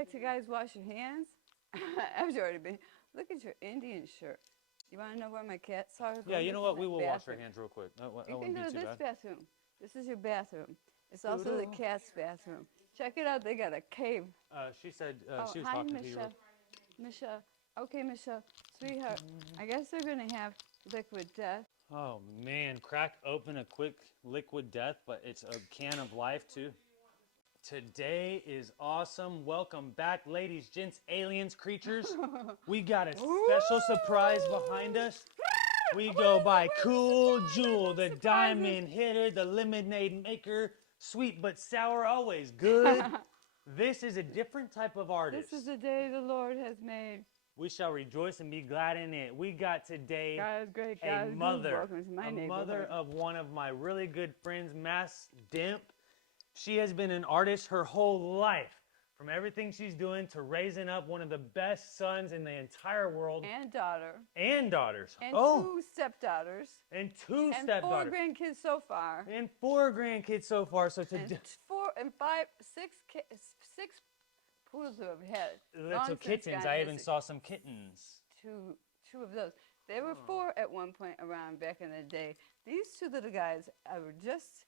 like to guys wash your hands? I've already been. Look at your Indian shirt. You want to know where my cats are? Yeah, you This know is what? my We will wash our bathroom. hands real quick. That You can wouldn't go be to too this bad. bathroom. This is your bathroom. It's also the Sooooooo. cat's bathroom. Check it out. They got a cave. She said Oh, she was hi, talking to you. Michelle. Michelle. Okay, Michelle. Sweetheart, I guess they're going to have liquid death. Oh man, crack open a quick liquid death, but it's a can of life too. Today is awesome. Welcome back, ladies, gents, aliens, creatures. We got a special surprise behind us. We go by Cool Jewel, the diamond hitter, the lemonade maker, sweet but sour, always good. This is a different type of artist. This is the day the Lord has made. We shall rejoice and be glad in it. We got today God is great. God a is good. mother, Welcome to my a neighborhood. mother of one of my really good friends, M.A.Zing. She has been an artist her whole life. From everything she's doing to raising up one of the best sons in the entire world. And daughter. And daughters. And two stepdaughters. And two and stepdaughters. 4 grandkids so far. And 4 grandkids so far. So and today, 6 poodles who have had. little kittens. I even saw some kittens. Two of those. There were 4 at one point around back in the day. These 2 little guys were just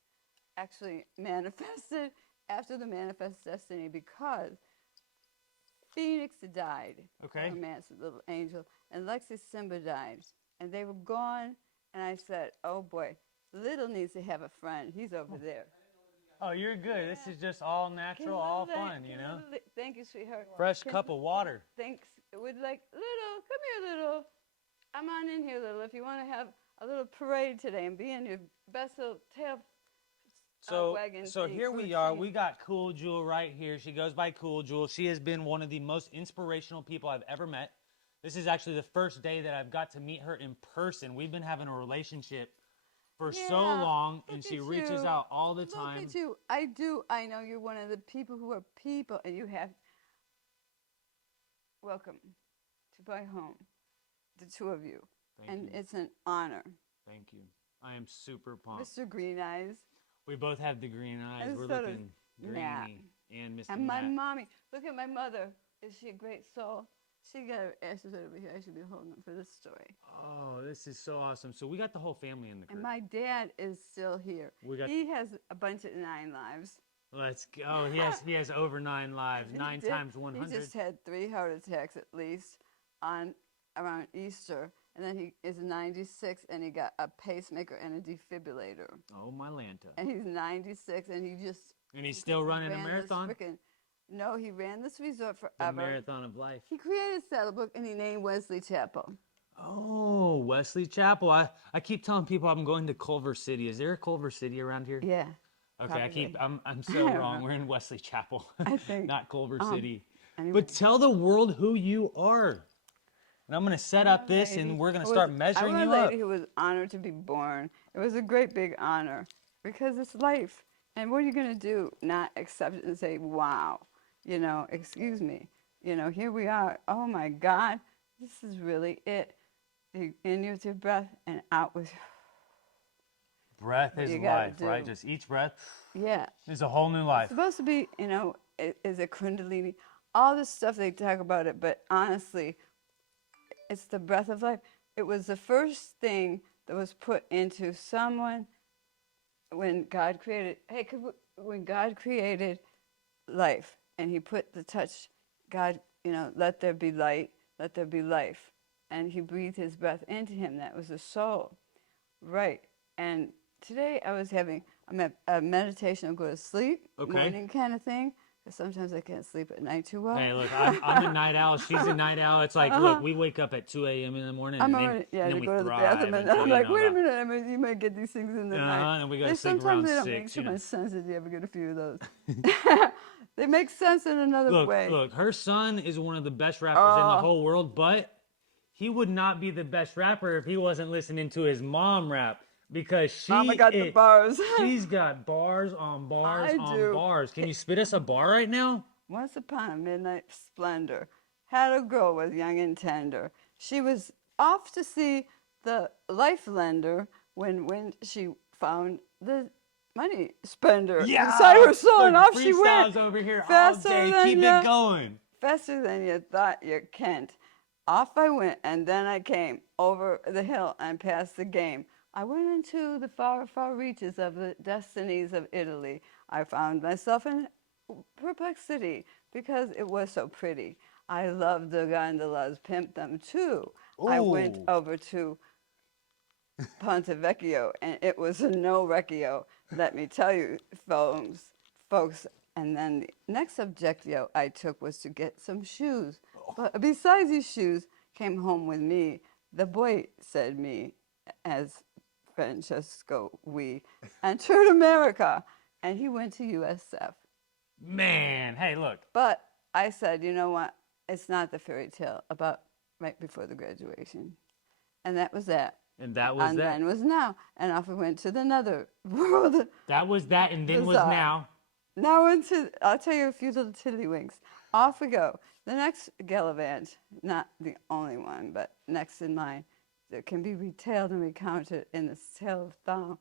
actually manifested after the manifest destiny because Phoenix died. Okay. Romance, little angel, and Lexi Simba died, and they were gone. And I said, "Oh boy, Little needs to have a friend. He's over there." Oh, you're good. This is just all natural, all fun, you know? Thank you, sweetheart. Fresh cup of water. Thanks. Would like, Little, come here, Little. I'm on in here, Little. If you want to have a little parade today and be in your best little tail wagon. So here we are. We got Cool Jewel right here. She goes by Cool Jewel. She has been one of the most inspirational people I've ever met. This is actually the first day that I've got to meet her in person. We've been having a relationship for so long, and she reaches out all the time. Look at you. I know you're one of the people who are people, and you have. Welcome to my home, the 2 of you. Thank you. It's an honor. Thank you. I am super pumped. Mr. Green Eyes. We both have the green eyes. And We're so does looking greeny. And Mr. And my Matt. mommy. Look at my mother. Is she a great soul? She got her ashes over here. I should be holding them for this story. Oh, this is so awesome. So we got the whole family in the crib. And my dad is still here. He has a bunch of 9 lives. Let's go. He has over 9 lives. 9 times 100. He just had 3 heart attacks at least around Easter. And then he is 96 and he got a pacemaker and a defibrillator. Oh, my Lanta. And he's 96 and he's still running a marathon? No, he ran this resort forever. The marathon of life. He created Saddlebrook and he named Wesley Chapel. Oh, Wesley Chapel. I keep telling people I'm going to Culver City. Is there a Culver City around here? Yeah. Okay, I'm so wrong. We're in Wesley Chapel. I think. Not Culver City. Anyway. But tell the world who you are. And I'm going to set up this and we're going to start measuring you up. I'm a lady who was honored to be born. It was a great big honor because it's life. And what are you going to do? Not accept it and say, wow, excuse me. Here we are. Oh my God, this is really it. In with your breath and out with breath is life, right? Just each breath is a whole new life. It's supposed to be, is a kundalini. All this stuff, they talk about it, but honestly, it's the breath of life. It was the first thing that was put into someone when God created, when God created life and he put the touch, God, let there be light, let there be life. And he breathed his breath into him. That was the soul. Right. And today I was having a meditation of go to sleep, morning kind of thing. Because sometimes I can't sleep at night too well. Hey, look, I'm a night owl. She's a night owl. It's like, look, we wake up at 2 a.m. in the morning. I'm and already, then to we go to the thrive bathroom. And I'm like, wait a that. minute, you might get these things in the night. And we go to sleep around 6. Sometimes they don't make too much sense if you ever get a few of those. They make sense in another way. Look, her son is one of the best rappers in the whole world, but he would not be the best rapper if he wasn't listening to his mom rap. Because Mama got the bars. She's got bars on bars on bars. Can you spit us a bar right now? Once upon a midnight splendor, had a girl was young and tender. She was off to see the life lender when she found the money spender. Yeah. Inside her soul, and Look, off she went. freestyles over here Faster all day. than Keep ya. it going. Faster than you thought you can't. Off I went, and then I came over the hill and past the game. I went into the far, far reaches of the destinies of Italy. I found myself in perplexity because it was so pretty. I loved the gondolas, pimped them too. I went Ooh. over to Ponte Vecchio, and it was a no recchio. Let me tell you, folks. And then the next objectio I took was to get some shoes. But besides these shoes, came home with me. The boy said me, as Francesco we entered America, and he went to USF. Man, hey, look. But I said, you know what? It's not the fairy tale about right before the graduation, and that was that. And that was And that. then was now, and off we went to the nether world. That was that, and then was Bizarre. now. Now I'll tell you a few little tiddlywinks. Off we go. The next Gallivant, not the only one, but next in line, that can be retailed and recounted in this tale of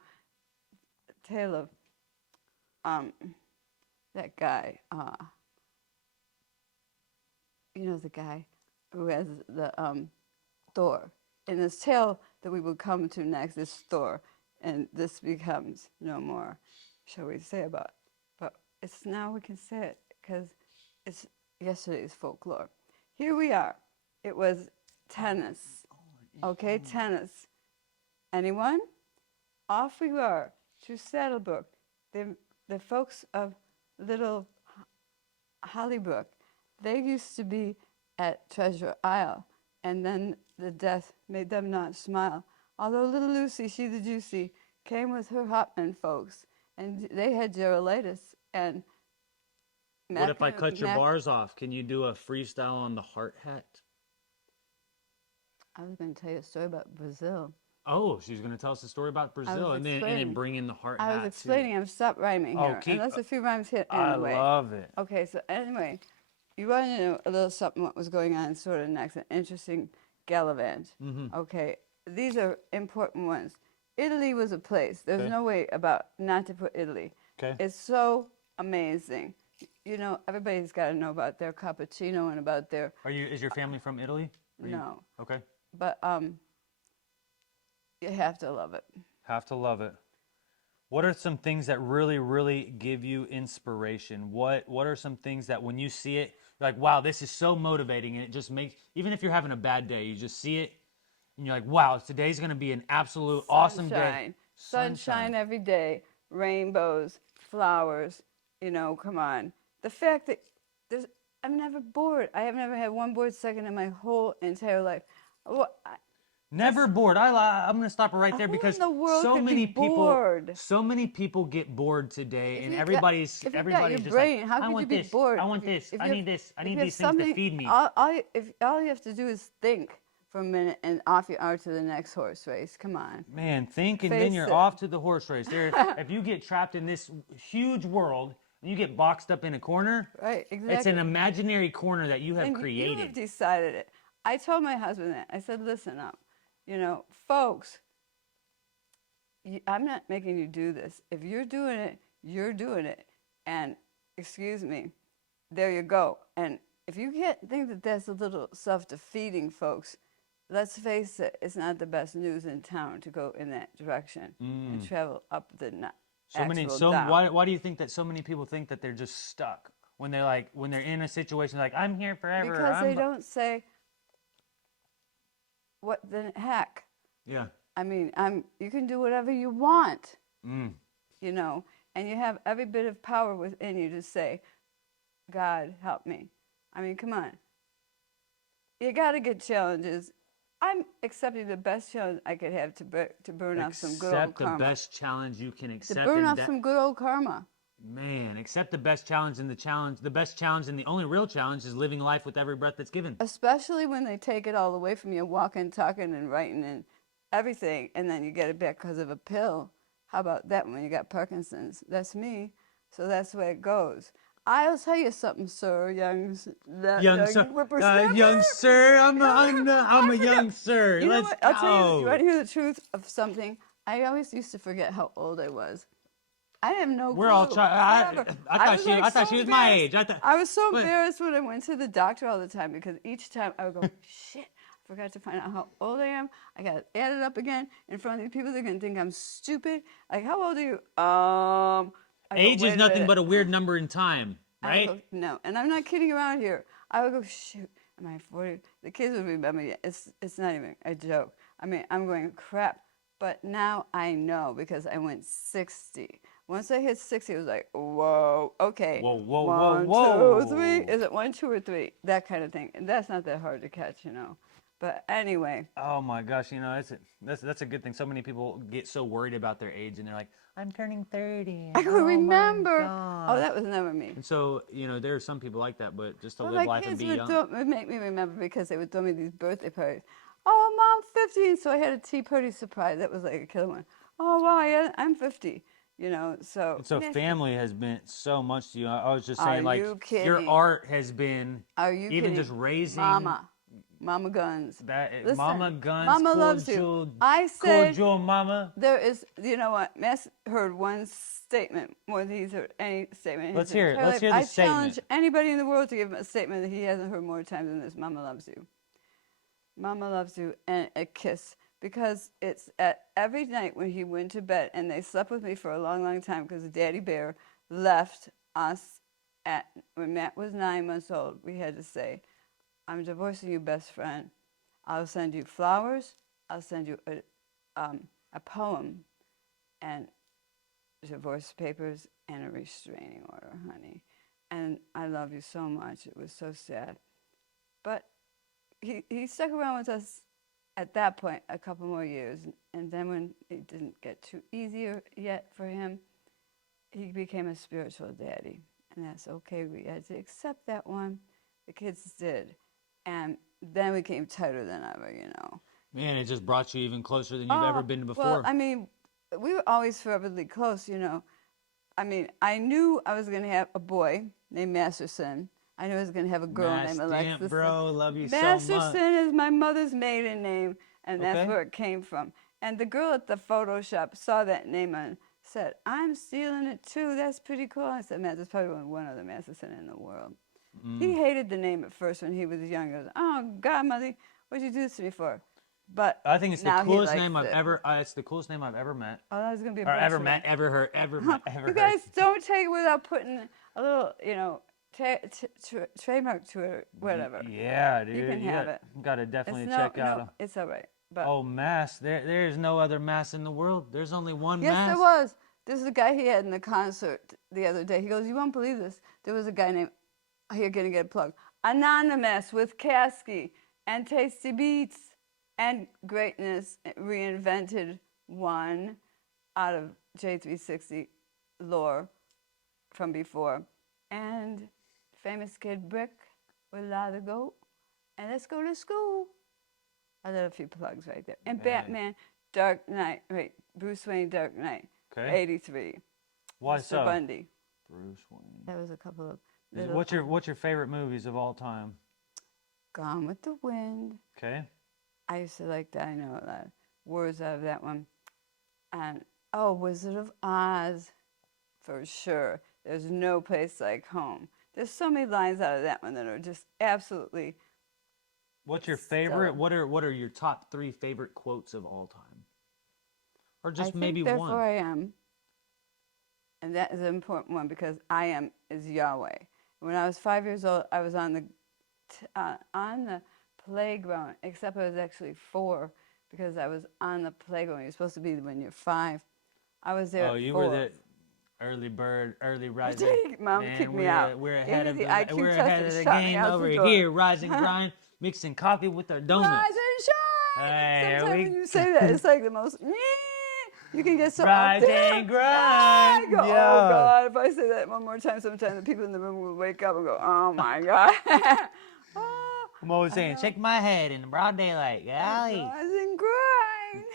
that guy. You know the guy who has the Thor. In this tale that we will come to next is Thor, and this becomes no more, shall we say about, but it's now we can say it because it's yesterday's folklore. Here we are. It was tennis. Okay, tennis. Anyone? Off we are to Saddlebrook. The folks of Little Hollybrook, they used to be at Treasure Isle, and then the death made them not smile. Although little Lucy, she the juicy, came with her Hopman folks, and they had Gerolitis and What if I cut your bars off? Can you do a freestyle on the heart hat? I was going to tell you a story about Brazil. Oh, she's going to tell us a story about Brazil and then bring in the heart hat. I was explaining. I'm stop rhyming here. Unless a few rhymes hit anyway. I love it. Okay, so anyway, you want to know a little something what was going on sort of next, an interesting Gallivant. Mm-hmm. Okay, these are important ones. Italy was a place. There's Okay. no way about not to put Italy. Okay. It's so amazing. You know, everybody's got to know about their cappuccino and about their... Is your family from Italy? No. Okay. But you have to love it. Have to love it. What are some things that really, really give you inspiration? What are some things that when you see it, you're like, wow, this is so motivating, and it just makes, even if you're having a bad day, you just see it, and you're like, wow, today's going to be an absolute awesome day. Sunshine every day, rainbows, flowers, you know, come on. The fact that I'm never bored. I have never had one bored second in my whole entire life. Never bored. I'm going to stop it right there because in the world so could many be bored? so many people get bored today, If and you got- everybody's if you got everybody's your just brain, like, how I could want you be this, bored? I want this, If I you need have- this, I if you need have these things to something- feed me. If all you have to do is think for a minute and off you are to the next horse race. Come on. Man, think and then Face you're it. off to the horse race. If you get trapped in this huge world and you get boxed up in a corner, Right, exactly. it's an imaginary corner that you have And you created. have decided it. I told my husband that. I said, listen up. You know, folks, I'm not making you do this. If you're doing it, you're doing it. And, excuse me, there you go. And if you can't think that that's a little self-defeating, folks, let's face it, it's not the best news in town to go in that direction and travel up the down. Why do you think that so many people think that they're just stuck when they're in a situation like, I'm here forever? Because they don't say, what the heck? Yeah. I mean, you can do whatever you want, Mm. you know, and you have every bit of power within you to say, God, help me. I mean, come on. You got to get challenges. I'm accepting the best challenge I could have to burn off some good old karma. Accept the best challenge you can accept. To burn off some good old karma. Man, accept the best challenge, and the best challenge and the only real challenge is living life with every breath that's given. Especially when they take it all away from you, walking, talking, and writing and everything, and then you get it back because of a pill. How about that when you got Parkinson's? That's me. So that's the way it goes. I'll tell you something, sir, young sir, I'm a young sir. You know Let's what? I'll tell you, go. you want to hear the truth of something? I always used to forget how old I was. I have no We're clue. all trying. Whatever. I thought was, she. like, I thought so she was my embarrassed. age. I was so But- embarrassed when I went to the doctor all the time because each time I would go, shit, I forgot to find out how old I am. I got to add it up again in front of these people. They're going to think I'm stupid. Like, how old are you? I go, Age "Wait is a nothing minute." but a weird number in time, I right? go, no, and I'm not kidding around here. I would go, shoot, am I 40? The kids would remember me. It's not even a joke. I mean, I'm going, crap. But now I know because I went 60. Once I hit 60, it was like, whoa, okay. Whoa, whoa, One, whoa, two, three. whoa. Is it 1, 2, or 3? That kind of thing. And that's not that hard to catch, you know. But anyway, Oh my gosh, you know, that's a good thing. So many people get so worried about their age, and they're like, "I'm turning 30." I can Oh my remember. gosh. Oh, that was never me. And so, you know, there are some people like that, but just to Well, live my life and kids be young. would make me remember because they would throw me these birthday parties. Oh, Mom, 50. And so I had a tea party surprise. That was like a killer one. Oh, wow, yeah, I'm 50. You know, so. And so yeah. family has meant so much to you. I was just Are saying, like, you your kidding? art has been Are you even kidding? just raising Mama Guns. that Listen, Mama Guns, Mama cool loves you. Jewel, I cool said Jewel Mama. there is, you know what? Mass heard one statement more than he's heard any statement. In Let's his hear it. entire Let's life. hear the I statement. challenge anybody in the world to give him a statement that he hasn't heard more times than this. Mama loves you. Mama loves you, and a kiss. Because it's at every night when he went to bed, and they slept with me for a long, long time because Daddy Bear left us when Matt was 9 months old. We had to say, I'm divorcing you, best friend. I'll send you flowers. I'll send you a poem and divorce papers and a restraining order, honey. And I love you so much. It was so sad. But he stuck around with us at that point a couple more years. And then when it didn't get too easier yet for him, he became a spiritual daddy. And that's okay. We had to accept that one. The kids did. And then we came tighter than ever, you know. Man, it just brought you even closer than you've ever been before. Well, I mean, we were always foreverly close, you know. I mean, I knew I was going to have a boy named Masterson. I knew I was going to have a girl named Alexis. Bro, love you so much. Masterson is my mother's maiden name, and that's Okay. where it came from. And the girl at the photo shop saw that name and said, I'm stealing it too. That's pretty cool. I said, man, there's probably only one other Masterson in the world. He hated the name at first when he was young. He goes, oh, God, Mother, what'd you do this to me for? But I think it's the now he coolest likes name I've it. ever. It's the coolest name I've ever met, Oh, that was going to be a or ever bunch met, of ever heard, ever met, ever You heard. guys don't take it without putting a little, you know, trademark to it, whatever. Yeah, dude. You can have it. Gotta definitely It's check out. it's all right. But Oh, mass. There is no other mass in the world. There's only one yes, mass. there was. There's a guy he had in the concert the other day. He goes, you won't believe this. There was a guy named, here, gonna get a plug, Anonymous with Kasky and Tasty Beats and Greatness reinvented one out of J360 lore from before. And famous kid Brick with La the Goat. And let's go to school. I did a few plugs right there. And Man. Batman, Dark Knight, wait, Bruce Wayne, Dark Knight, Okay. 83. Why Mr. so? Bundy. Bruce Wayne. That was a couple of Is- little, What's your favorite movies of all time? Gone with the Wind. Okay. I used to like that. I know a lot of words out of that one. And, oh, Wizard of Oz, for sure. There's no place like home. There's so many lines out of that one that are just absolutely, What's your favorite? What are your top 3 favorite quotes of all time? Or just I think maybe therefore one. I am. And that is an important one because I am is Yahweh. When I was 5 years old, I was on the playground, except I was actually 4 because I was on the playground. You're supposed to be when you're 5. I was there. Oh, you 4. were the early bird, early riser. Mom Man, kicked me we're, out. We're Gave ahead me of the the, IQ we're test ahead and of the shot me game out over the door. here. Rise and grind, mixing coffee with our donuts. Rise and shine. Hey, Sometimes we- when you say that, it's like the most. You can get so Rise up there. and grind. I go, Yeah. oh God! If I say that one more time, sometime the people in the room will wake up and go, oh my God. Oh, I'm always saying, know. shake my head in the broad daylight. Golly. rise and grind.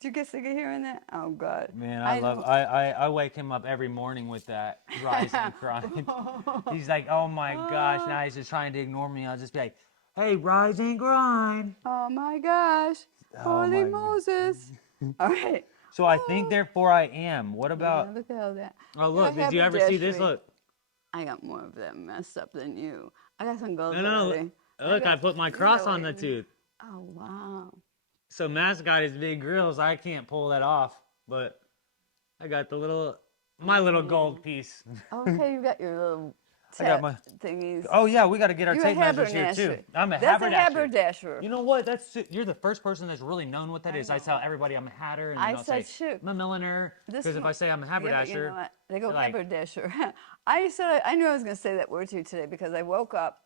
Do you get sick of hearing that? Oh God. Man, I wake him up every morning with that rise and grind. He's like, oh my gosh, now he's just trying to ignore me. I'll just be like, hey, rise and grind. Oh my gosh. Oh Holy my- Moses. All right. So I think, therefore I am. What Yeah, about? look at all that. Oh, You're look. Did you ever see this? haberdashery. Look. I got more of that messed up than you. I got some gold No, no. already. Look, I put my You cross got on the like- tooth. Oh, wow. So Matt's got his big grills. I can't pull that off, but I got my little gold piece. Okay, you got your little I got my thingies. Oh yeah, we got to get our You're a tape measures here too. haberdasher. I'm a That's haberdasher. a haberdasher. You know what? You're the first person that's really known what that is. I tell everybody I'm a hatter, and then I'll say shoot. I'm a milliner. Because if I say I'm a Yeah, but haberdasher, you know what? They go they're like, haberdasher. I knew I was going to say that word to you today because I woke up.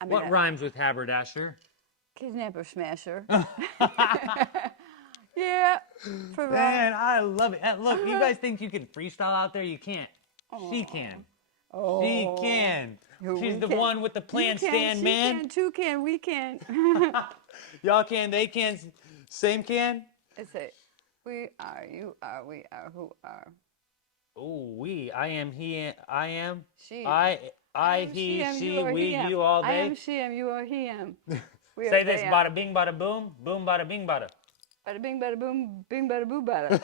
I mean, what rhymes with haberdasher? Kidnapper smasher. Yeah. For Man, I love it. Look, you guys think you can freestyle out there? You can't. She can. Oh. She can. She's the one with the plant stand, man. She can, two can, we can. Y'all can, they can, same can. I say, we are, you are, we are, who are. Oh, we. I am, he, I am. She. I, am, he, am, she, you are, we, he, am. you, all, I they. am, she am, you are, he am. We are, Say this, they am. bada bing, bada boom, boom, bada bing, bada. Bada bing, bada boom, bing, bada boo, bada.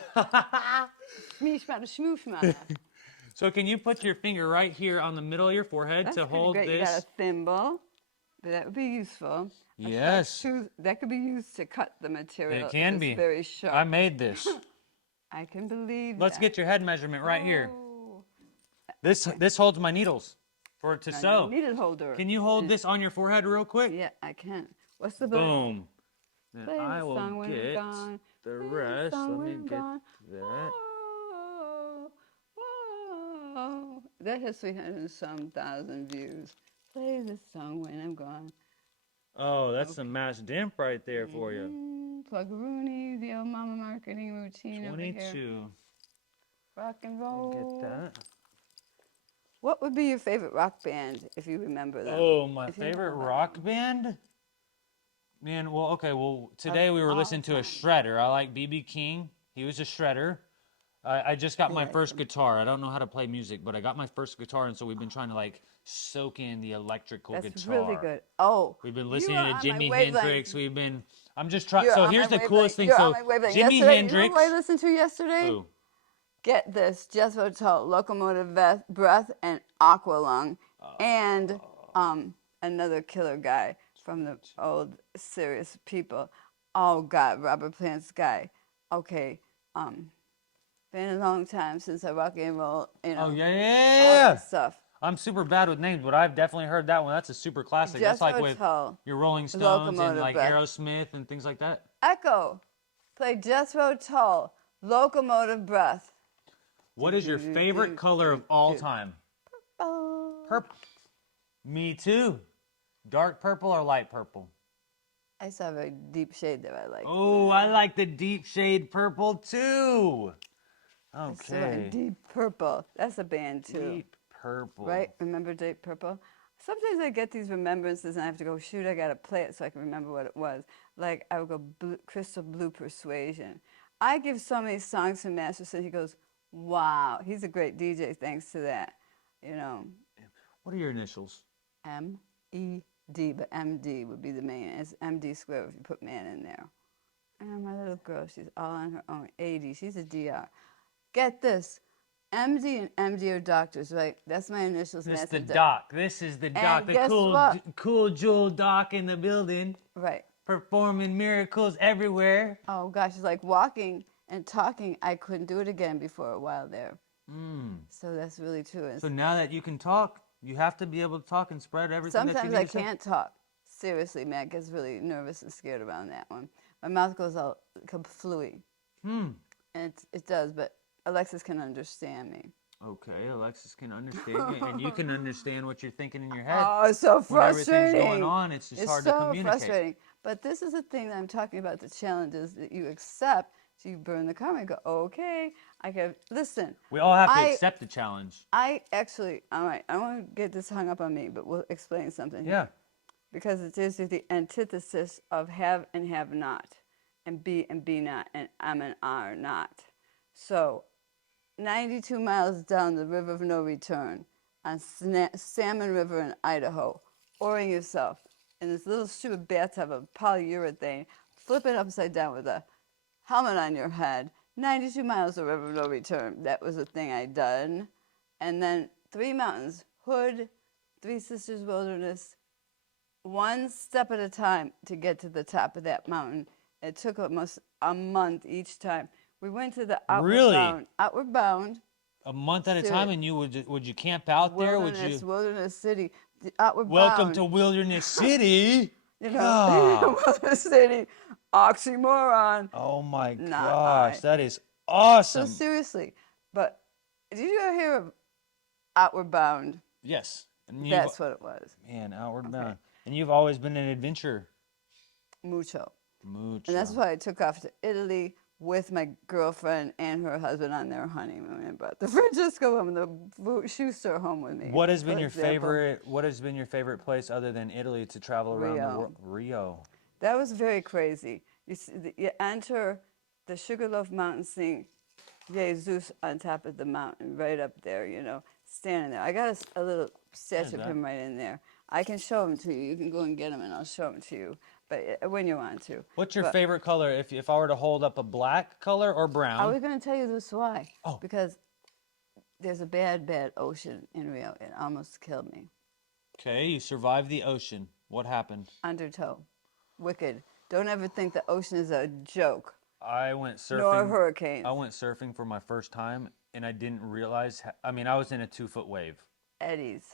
Shmee, shmada, shmoo, shmada. So can you put your finger right here on the middle of your forehead That's to pretty hold great. You got a this? thimble, but that would be useful. Yes. That could be used to cut the material. It can It's be. very sharp. I made this. I can believe Let's that. get your head measurement right here. Oh. This holds my needles for to sew. Needle holder. Can you hold this on your forehead real quick? Yeah, I can. What's the book? Boom. Then Play I the will song when I'm get gone. the Play the rest. song Let when me I'm get gone. that. Whoa, whoa. That has 300 and some thousand views. Play the song when I'm gone. Oh, that's some Mass Dimp right there for you. Plug Rooney, the old mama marketing routine over here. 22. Rock and roll. Get that. What would be your favorite rock band if you remember them? Oh, my If you know favorite about rock them. band? Man, well, okay, well, today we were all listening to a time. shredder. I like B.B. King. He was a shredder. I just got my like first guitar. I don't know how to play music, but I got my first guitar, and so we've been trying to, like, soak in the electrical That's guitar. really good. Oh, We've been you listening are to on my Jimi wavelength. Hendrix. I'm just trying. You're So on here's my the coolest thing. You're So on my wavelength. Jimi Yesterday, Hendrix. You know what I listened to yesterday? Ooh. Get this: Jethro Tull, Locomotive Breath, and Aqualung, and another killer guy from the old Serious People. Oh God, Robert Plant's guy. Okay, been a long time since I rock and roll. You know, Oh, yeah, all yeah. that stuff. I'm super bad with names, but I've definitely heard that one. That's a super classic. That's like Jethro with Tull, your Rolling Stones and Locomotive like Breath. Aerosmith and things like that. Echo, play Jethro Tull, Locomotive Breath. What is your favorite color of all time? Oh. Purple. Me too. Dark purple or light purple? I saw a very deep shade that I like. Oh, I like the deep shade purple too. I saw a Okay. Deep Purple. That's a band too. Deep purple. Right? Remember Deep Purple? Sometimes I get these remembrances and I have to go, shoot, I got to play it so I can remember what it was. Like I would go Crystal Blue Persuasion. I give so many songs to Masterson. He goes, wow. He's a great DJ thanks to that. You know, What are your initials? M-E-D, but M-D would be the main. It's M-D squared if you put man in there. And my little girl, she's all on her own. 80, she's a DR. Get this. MD and MD are doctors, right? That's my initials. This is the Master doc. This is the doc. And The guess cool, what? cool jewel doc in the building, Right. performing miracles everywhere. Oh, gosh, it's like walking and talking. I couldn't do it again before a while there. So that's really true. And So now that you can talk, you have to be able to talk and spread everything that you sometimes need I to say. can't talk. Seriously, Matt gets really nervous and scared around that one. My mouth goes all fluey. And it does, but Alexis can understand me. Okay, Alexis can understand you, and you can understand what you're thinking in your head. Oh, it's so When everything's frustrating. going on, it's just hard to communicate. It's so frustrating. But this is the thing that I'm talking about, the challenges that you accept. So you burn the karma and go, okay, I can, listen. We all have to accept the challenge. I actually, all right, I don't want to get this hung up on me, but we'll explain something here. Yeah. Because it is the antithesis of have and have not, and be not, and am and are not. So 92 miles down the river of no return on Salmon River in Idaho, oaring yourself in this little stupid bathtub of polyurethane, flip it upside down with a helmet on your head, 92 miles of river no return. That was the thing I'd done. And then 3 mountains, Hood, Three Sisters Wilderness, one step at a time to get to the top of that mountain. It took almost a month each time. We went to the Really? Outward Bound, A month at a time, Serious. and would you camp out there? Would Wilderness, you? Wilderness City, the Outward Welcome Bound. to Wilderness City. You know, God. Wilderness City, oxymoron. Oh my Not gosh, I. that is So awesome. seriously, but did you ever hear of Outward Bound? Yes. And That's what it was. man, Outward Bound. And you've always been an adventurer. Mucho. Mucho. And that's why I took off to Italy with my girlfriend and her husband on their honeymoon and brought the Francisco home, the shoe store home with me. What has been for your example. favorite? What has been your favorite place other than Italy to travel around the Rio. world? Rio. That was very crazy. You enter the Sugarloaf Mountain, seeing Jesus on top of the mountain, right up there, you know, standing there. I got a little statue of him right in there. I can show them to you. You can go and get them, and I'll show them to you. But when you want to. What's your But favorite color? If I were to hold up a black color or I brown? was going to tell you this why. Oh. Because there's a bad, bad ocean in Rio. It almost killed me. Okay, you survived the ocean. What happened? Undertow. Wicked. Don't ever think the ocean is a joke. I went surfing. Nor hurricanes. I went surfing for my first time, and I didn't realize. I mean, I was in a 2-foot wave, Eddies.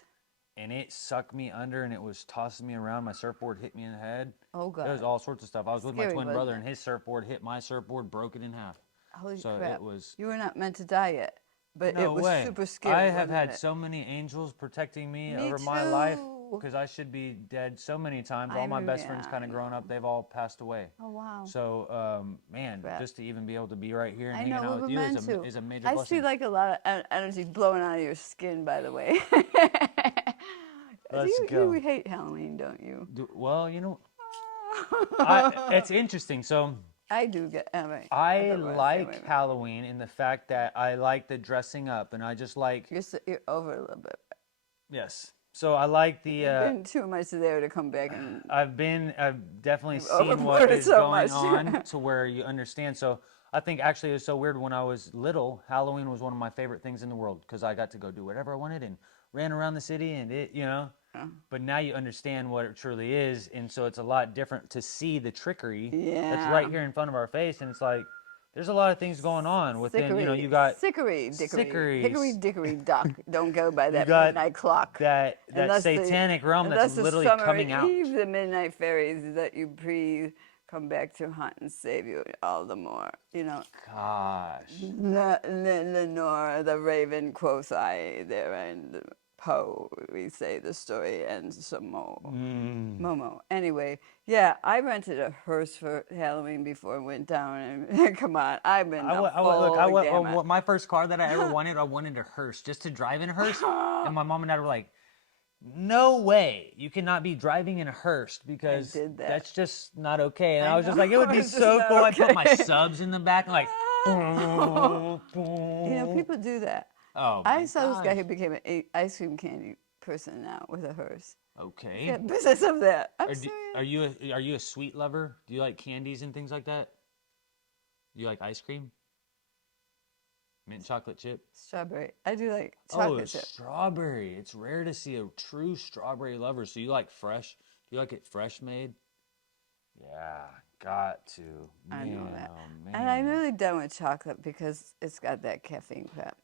and it sucked me under, and it was tossing me around. My surfboard hit me in the head. Oh, God. There was all sorts of stuff. I was with my Scary, twin wasn't brother, it? and his surfboard hit my surfboard, broke it in half. Holy So crap. it was. You were not meant to die yet. But it No was way. super scary. I have wasn't had it? so many angels protecting me Me over my life too. because I should be dead so many times. I All my know, best yeah, friends I kind of growing know. up, they've all passed away. Oh, wow. So, man, Crap. just to even be able to be right here and I hanging know, we out were with you meant to. is a major I blessing. see like a lot of energy blowing out of your skin, by the way. Let's you, go. You hate Halloween, don't you? Well, it's interesting. So I do get. Right. I thought we were the same like way. Halloween in the fact that I like the dressing up, and I just like You're over a little bit. yes. So I like the. You've been too much there to come back and. I've definitely You've seen what overboarded is so going much. on to where you understand. So I think actually it was so weird when I was little. Halloween was one of my favorite things in the world because I got to go do whatever I wanted and ran around the city and But now you understand what it truly is, and so it's a lot different to see the trickery that's right Yeah. here in front of our face, and it's like there's a lot of things going on within. Sickery, You got sickery, dickory, sickeries. hickory, dickory, dock. Don't go by that got midnight clock. that Unless satanic realm unless that's literally the summer coming out. Eve, the midnight fairies that you breathe come back to haunt and save you all the more. You know, Gosh. Lenore, the raven, quoth I, there and Poe, we say the story, and some more. Momo. Anyway, yeah, I rented a hearse for Halloween before it went down, and come on, I've been My first car that I ever wanted, I wanted a hearse just to drive in a hearse, and my mom and dad were like, "No way, you cannot be driving in a hearse because did that. that's just not okay." And I I was just know, like, "It would be it's just so not cool." I put my okay. subs in the back, and like, You know, people do that. oh, I my saw this guy gosh. who became an ice cream candy person now with a hearse. Okay. Yeah, business of that. I'm Are serious. you a sweet lover? Do you like candies and things like that? Do you like ice cream? Mint chocolate chip? Strawberry. I do like Oh, chocolate chip. strawberry. It's rare to see a true strawberry lover. So you like fresh? Do you like it fresh made? Yeah, got to. I know that. Oh, And I'm man. really done with chocolate because it's got that caffeine crap.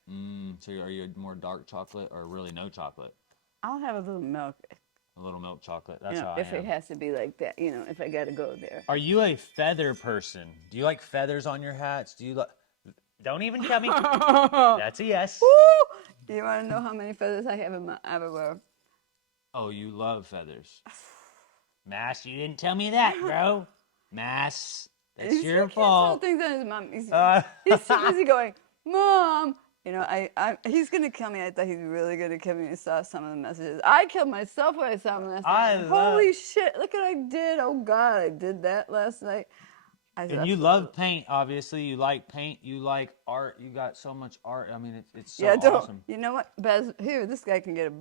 So are you more dark chocolate or really no chocolate? I'll have a little milk, A little milk chocolate. you That's know, how I if am. it has to be like that, you know, if I got to go there. Are you a feather person? Do you like feathers on your hats? Do you like? Don't even tell me. That's a yes. Woo! You want to know how many feathers I have in my underwear? Oh, you love feathers. Mass, you didn't tell me that, bro. Mass, that's He's your can't tell fault. things on his mom. He's too busy going, Mom. You know, he's gonna kill me. I thought he was really gonna kill me. I saw some of the messages. I killed myself when I saw him last night. Holy shit! Look what I did. Oh God, I did that last night. And you love paint, obviously. You like paint. You like art. You got so much art. I mean, it's so awesome. You know what, Bez? Here, this guy can get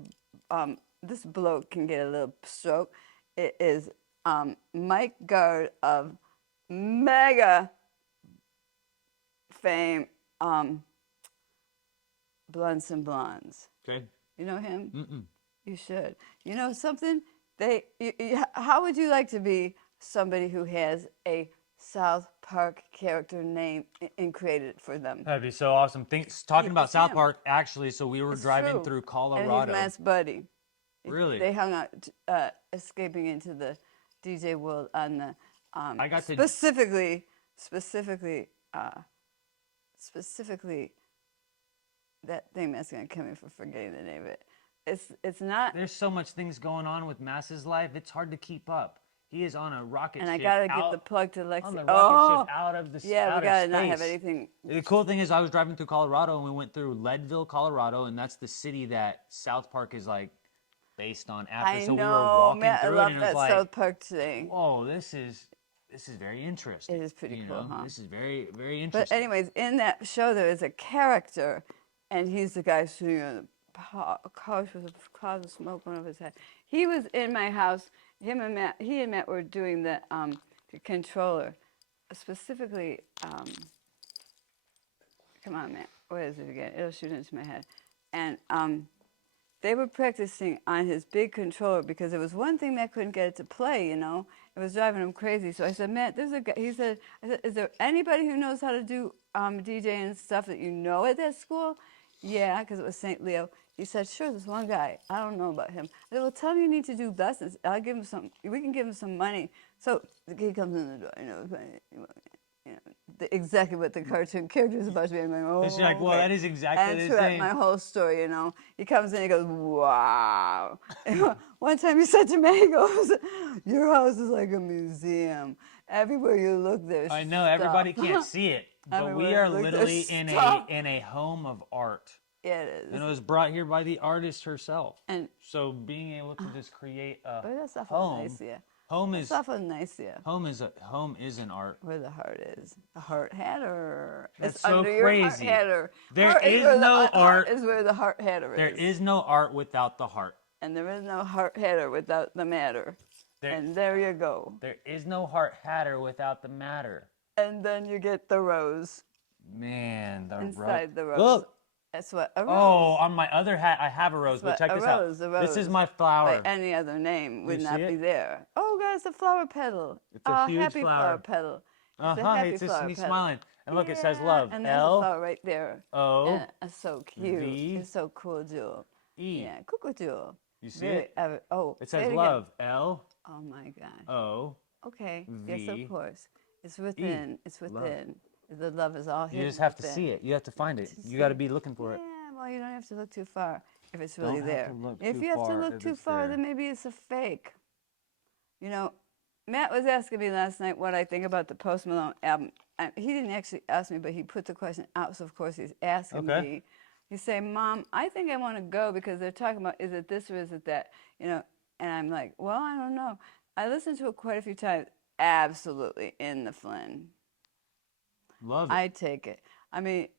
this bloke can get a little stroke. It is Mike Guard of Mega fame, Blunts and Blondes. Okay. You know him? Mm-mm. You should. You know something? How would you like to be somebody who has a South Park character name and created it for them? That'd be so awesome. Talking about It's South him. Park, actually, so we were It's driving true. through And Colorado. he's Matt's buddy. Really? They hung out, escaping into the DJ world on the I got to specifically, that thing that's gonna kill me for forgetting the name of it. It's not. There's so much things going on with Mass's life. It's hard to keep up. He is on a rocket And ship. I gotta get out, the plug to Lexi. on the rocket ship out of the yeah, we outer gotta not have space. anything. The cool thing is, I was driving through Colorado, and we went through Leadville, Colorado, and that's the city that South Park is like based on after. I so we were know, walking Matt. I through love it, and it that was like, South Park thing. whoa, this is very interesting. It is pretty cool, huh? This is very, very But interesting. anyways, in that show there is a character, and he's the guy sitting on the couch with a cloud of smoke over his head. He was in my house. He and Matt were doing the controller, specifically. Come on, Matt. What is it again? It'll shoot into my head. And they were practicing on his big controller because it was one thing Matt couldn't get it to play. It was driving him crazy. So I said, Matt, there's a guy. I said, is there anybody who knows how to do DJ and stuff that you know at that school? Yeah, because it was St. Leo. He said, sure, there's one guy. I don't know about him. I said, well, tell him you need to do lessons. I'll give him some. We can give him some money. So he comes in the door, exactly what the cartoon character is about to be. I'm like, oh, It's like, well, that is exactly and the throughout same. my whole story, he comes in, he goes, wow. And one time he said to me, he goes, your house is like a museum. Everywhere you look, there's I know stuff. everybody can't see it, but we Everywhere are you look, literally there's in stuff. a home of art. Yeah, it is. And it was brought here by the artist herself. And so being able to just create a but that's awful home, nice, yeah. home That's is awful nice, yeah. home is an art. Where the heart is. The heart hatter. That's It's so under your heart crazy. hatter. There Heart is where the no heart art. is where the heart hatter is. There is no art without the heart. And there is no heart hatter without the matter. And there you go. There is no heart hatter without the matter. And then you get the rose. Man, the Inside the rose. Look. That's what a rose. Oh, on my other hat, I have a rose, but check a this rose, out. a rose. This is my flower. By any other name would You not see be it? there. Oh, God, it's a flower petal. It's a huge happy flower petal. It's a happy it's just flower me petal. smiling. And look, it says Yeah, love. And there's a L flower right there. O And it's so cute. V It's so cool, Jewel. E. Yeah, cuckoo Jewel. You see it? It say says again. love. L Oh my gosh. O. Okay. Yes, V, of course. It's within. It's within. The love is all hidden. You just have to within. see it. You have to find it. To You got to see. be looking for it. Yeah, well, you don't have to look too far if it's really Don't have there. to look If too you have to far look if too it's far, there. then maybe it's a fake. Matt was asking me last night what I think about the Post Malone album. He didn't actually ask me, but he put the question out, so of course he's asking Okay. me. He's saying, Mom, I think I want to go because they're talking about, is it this or is it that? And I'm like, well, I don't know. I listened to it quite a few times. Absolutely in the Flynn. Love it. I take it. I mean,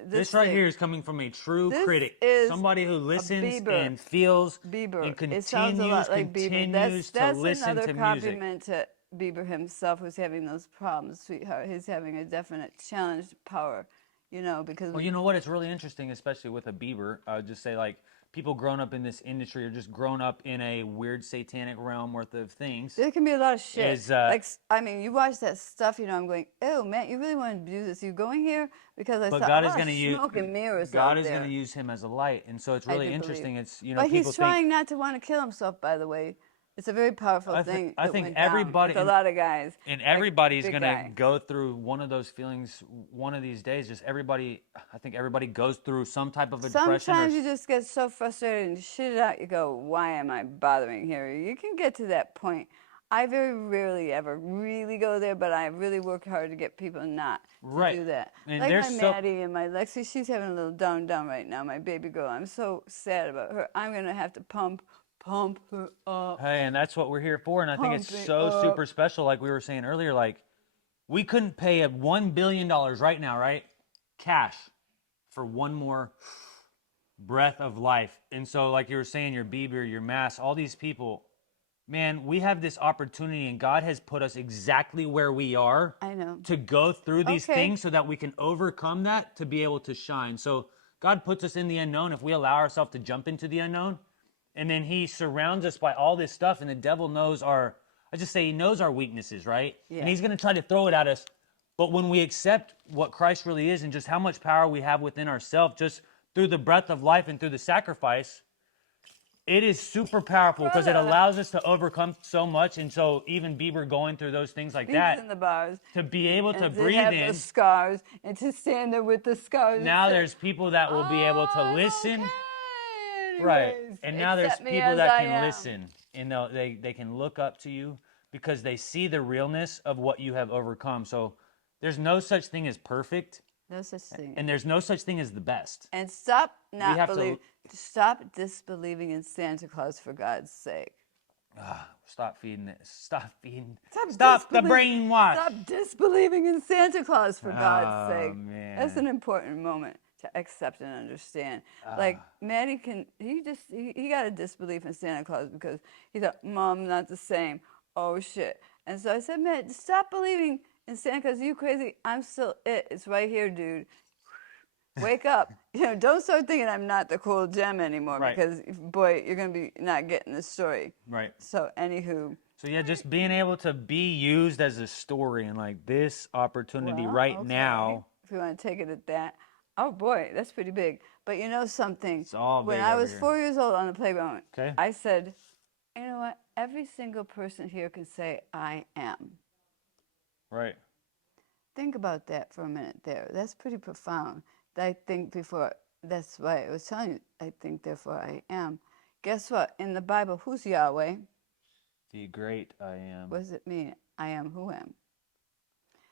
This right thing- here is coming from a true This critic, is somebody who listens Bieber. and feels Bieber. and It sounds a lot like Bieber. continues That's to listen another to music. compliment to Bieber himself, who's having those problems, sweetheart. He's having a definite challenged power, because Well, you know what? It's really interesting, especially with a Bieber. I would just say, like, people grown up in this industry are just grown up in a weird satanic realm worth of things. there can be a lot of shit. Is, you watch that stuff, I'm going, oh, Matt, you really want to do this? You going here? Because I But saw God a is lot going to of use smoke and mirrors God out is there. going to use him as a light, and so it's I really do interesting. believe. It's But people he's trying not to want to kill himself, by the way. It's a very powerful thing. I that think went down everybody with a lot of guys. and like everybody's big going to guy. go through one of those feelings one of these days. Just everybody, I think everybody goes through some type of a depression. Sometimes you just get so frustrated and shit it out. You go, why am I bothering here? You can get to that point. I very rarely ever really go there, but I really work hard to get people not to do that. And like my there's so- Maddie and my Lexi, she's having a little down right now, my baby girl. I'm so sad about her. I'm going to have to pump her up. Hey, and that's what we're here for, and I think it's Pump it so up. super special. Like we were saying earlier, like we couldn't pay $1 billion right now, right? Cash for one more breath of life. And so, like you were saying, your Bieber, your Mass, all these people, man, we have this opportunity, and God has put us exactly where we are. I know. To go through these Okay. things so that we can overcome that to be able to shine. So God puts us in the unknown if we allow ourselves to jump into the unknown. And then he surrounds us by all this stuff, and the devil knows he knows our weaknesses, right? Yeah. And he's going to try to throw it at us. But when we accept what Christ really is and just how much power we have within ourselves, just through the breath of life and through the sacrifice, it is super powerful because it allows us to overcome so much. And so even Bieber going through those things like that, in the bars, to be able to and breathe have in. the scars, and to stand there with the scars. Now there's people that will be able to listen. Okay. Right. Anyways, And now there's accept me people as that I can am. listen. And they can look up to you because they see the realness of what you have overcome. So there's no such thing as perfect. No such thing. And there's no such thing as the best. And stop not have to- believing. Stop disbelieving in Santa Claus for God's sake. Stop feeding it. Stop feeding. Stop Stop the disbelieving- brainwash. Stop disbelieving in Santa Claus for God's sake. Man. That's an important moment to accept and understand. Like Maddie he got a disbelief in Santa Claus because he thought, Mom, not the same. Oh shit. And so I said, Matt, stop believing in Santa Claus. You crazy? I'm still it. It's right here, dude. Wake up. Don't start thinking I'm not the cool gem anymore, Right. because boy, you're gonna be not getting the story. Right. So anywho. So yeah, just being able to be used as a story and like this opportunity Well, right okay. now. If you want to take it at that. Oh boy, that's pretty big. But you know something? It's all when big I over was here. 4 years old on the playground, Okay. I said, you know what? Every single person here can say I am. Right. Think about that for a minute there. That's pretty profound. I think before, that's why I was telling you, I think therefore I am. Guess what? In the Bible, who's Yahweh? The great I am. What does it mean? I am who am.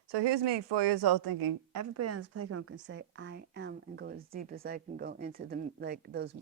So here's me, 4 years old, thinking everybody on this playground can say I am and go as deep as I can go into those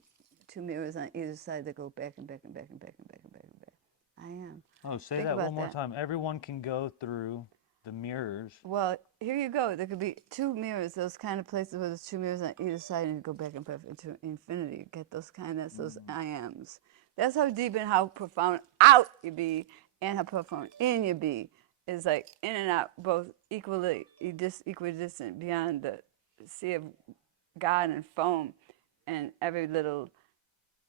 two mirrors on either side that go back and back and back and back and back and back and back. I am. Oh, say Think that about one more that. time. Everyone can go through the mirrors. Well, here you go. There could be two mirrors, those kind of places where there's two mirrors on either side and you go back and forth into infinity. You get those those I ams. That's how deep and how profound out you be and how profound in you be. Is like in and out, both equidistant beyond the sea of God and foam and every little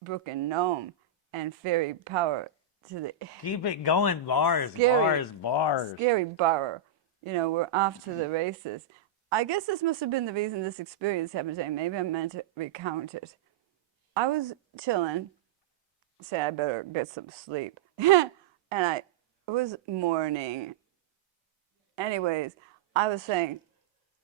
brook and gnome and fairy power to the Keep it going. Bars, Scary. bars. scary borrower. We're off to the races. I guess this must have been the reason this experience happened today. Maybe I'm meant to recount it. I was chilling, say I better get some sleep. And it was morning. Anyways, I was saying,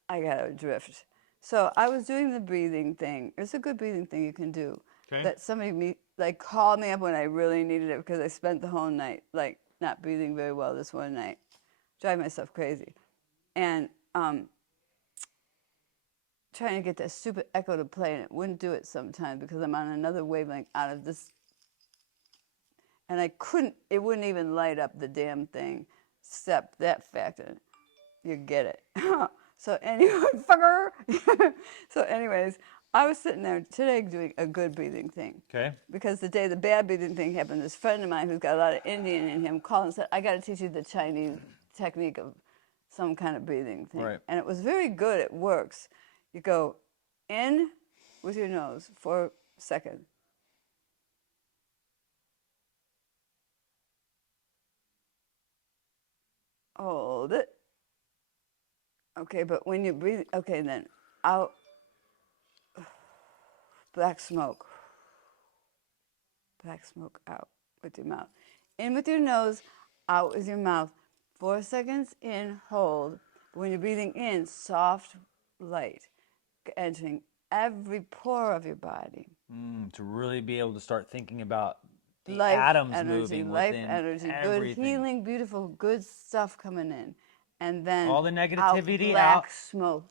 I gotta drift. So I was doing the breathing thing. It's a good breathing thing you can do. Okay. That somebody called me up when I really needed it because I spent the whole night not breathing very well this one night, driving myself crazy, and trying to get that stupid echo to play, and it wouldn't do it sometimes because I'm on another wavelength out of this, and I couldn't. It wouldn't even light up the damn thing. Except that factor, you get it. So anyway, fucker. So anyways, I was sitting there today doing a good breathing thing. Okay. Because the day the bad breathing thing happened, this friend of mine who's got a lot of Indian in him called and said, I got to teach you the Chinese technique of some kind of breathing thing. Right. And it was very good. It works. You go in with your nose for a second. Hold it. Okay, but when you breathe, okay, then out. Black smoke. Black smoke out with your mouth. In with your nose, out with your mouth. 4 seconds in, hold. When you're breathing in, soft light entering every pore of your body. To really be able to start thinking about the Life atoms energy, moving life within energy, good everything. healing, beautiful, good stuff coming in. And then All the negativity black out. smoke.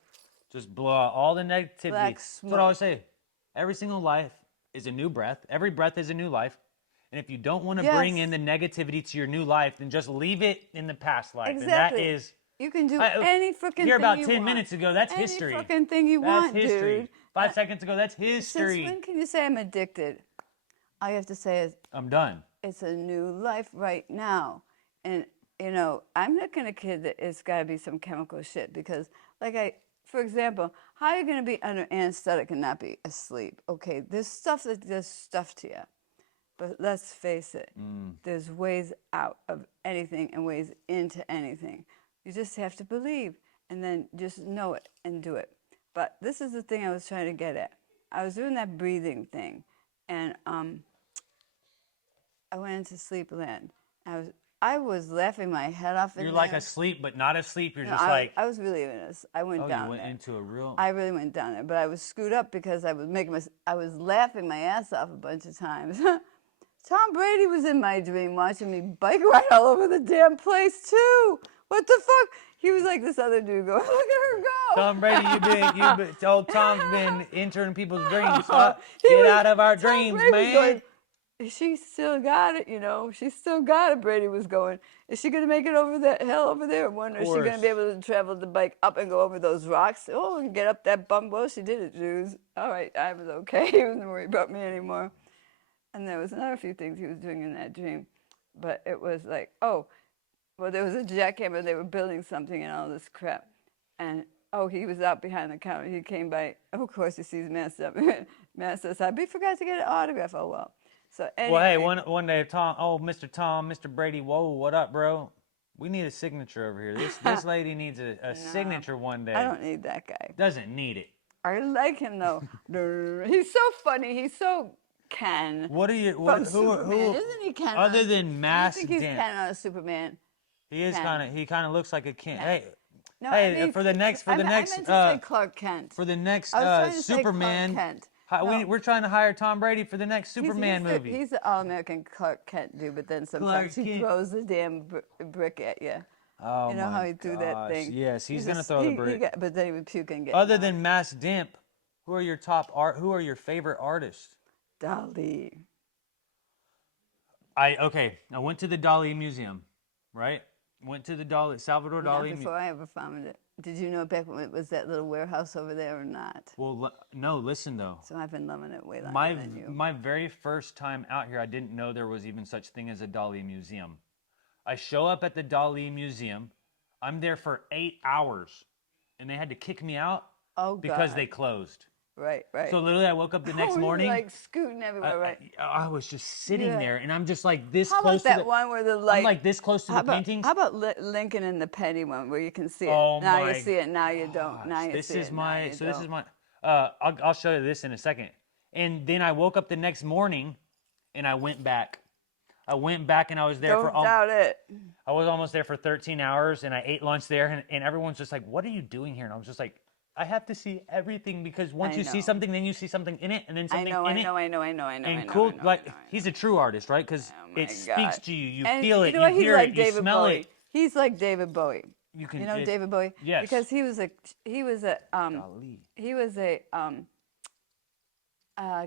Just blow out all the negativity. Black That's what I always say. Every single life is a new breath. Every breath is a new life. And if you don't want to bring in the negativity to your new life, then just leave it in the past life. Exactly. And that is... You can do any freaking thing Here about you 10 want. minutes ago, that's Any history. freaking thing you That's want, history. dude. 5 seconds ago, that's history. Since when can you say I'm addicted? All you have to say is, I'm done. it's a new life right now. And, I'm looking at a kid that it's got to be some chemical shit because, for example, how are you going to be under anesthetic and not be asleep? Okay, there's stuff that does stuff to you. But let's face it, there's ways out of anything and ways into anything. You just have to believe and then just know it and do it. But this is the thing I was trying to get at. I was doing that breathing thing, and I went into sleep land. I was laughing my head off in You're there. like asleep, but not asleep. You're just I was really in this. I went down you went there. into a real... I really went down there, but I was screwed up because I was laughing my ass off a bunch of times. Tom Brady was in my dream watching me bike ride all over the damn place too. What the fuck? He was like this other dude going, look at her go. Tom Brady, old Tom's been entering people's dreams. Get out of our dreams, man. Going, she still got it, She still got it, Brady was going. Is she going to make it over that hill over there? I wonder, is she going to be able to travel the bike up and go over those rocks? Oh, and get up that bump. Well, she did it, Jews. All right, I was okay. He wasn't worried about me anymore. And there was another few things he was doing in that dream. But it was like, there was a jackhammer. They were building something and all this crap. And, he was out behind the counter. He came by. Of course, he sees Matt up. Matt says, I forgot to get an autograph. Oh, well. So anyway. Well, hey, one day, Mr. Brady, whoa, what up, bro? We need a signature over here. This lady needs a signature one day. I don't need that guy. Doesn't need it. I like him, though. He's so funny. He's so Ken. What are you... From Superman. Isn't he Ken? Other than Mask I think he's Dent. Ken on a Superman. He is kind of... He kind of looks like a Ken. Ken. Hey... No, Hey, I mean, for the next, I meant to say Clark Kent. For the next I was trying to Superman, say Clark Kent. We're trying to hire Tom Brady for the next Superman movie. He's the all-American Clark Kent dude, but then sometimes he throws the damn brick at you. Oh, you know how he do that thing? Yes, he's gonna throw the brick. But then he would puke and get. Other than Mass Dimp, who are your favorite artists? Dali. I went to the Dali Museum, right? Went to the Salvador Dali. Not before I ever found it. Did you know back when it was that little warehouse over there or not? Well, no, listen though. So I've been loving it way longer than you. My very first time out here, I didn't know there was even such thing as a Dali Museum. I show up at the Dali Museum. I'm there for 8 hours, and they had to kick me out because they closed. Right. So literally, I woke up the next morning. Like scooting everywhere, right? I was just sitting there, and I'm just like this how close about to that one where the light? I'm like this close to the paintings. How about Lincoln and the Penny one where you can see it? Oh now you see it, now you don't. gosh, Now you this see is it. my. Now So you this is don't. my. I'll show you this in a second. And then I woke up the next morning, and I went back. I went back, and I was there Don't doubt it. I was almost there for 13 hours, and I ate lunch there, and everyone's just like, "What are you doing here?" And I was just like, I have to see everything because once you see something, then you see something in it, and then something in it. I know. And cool, he's a true artist, right? Because it speaks to you. You feel it. You know what? You hear He's like it. You David smell Bowie. it. He's like David Bowie. You can. David Bowie. Yes. Because he was a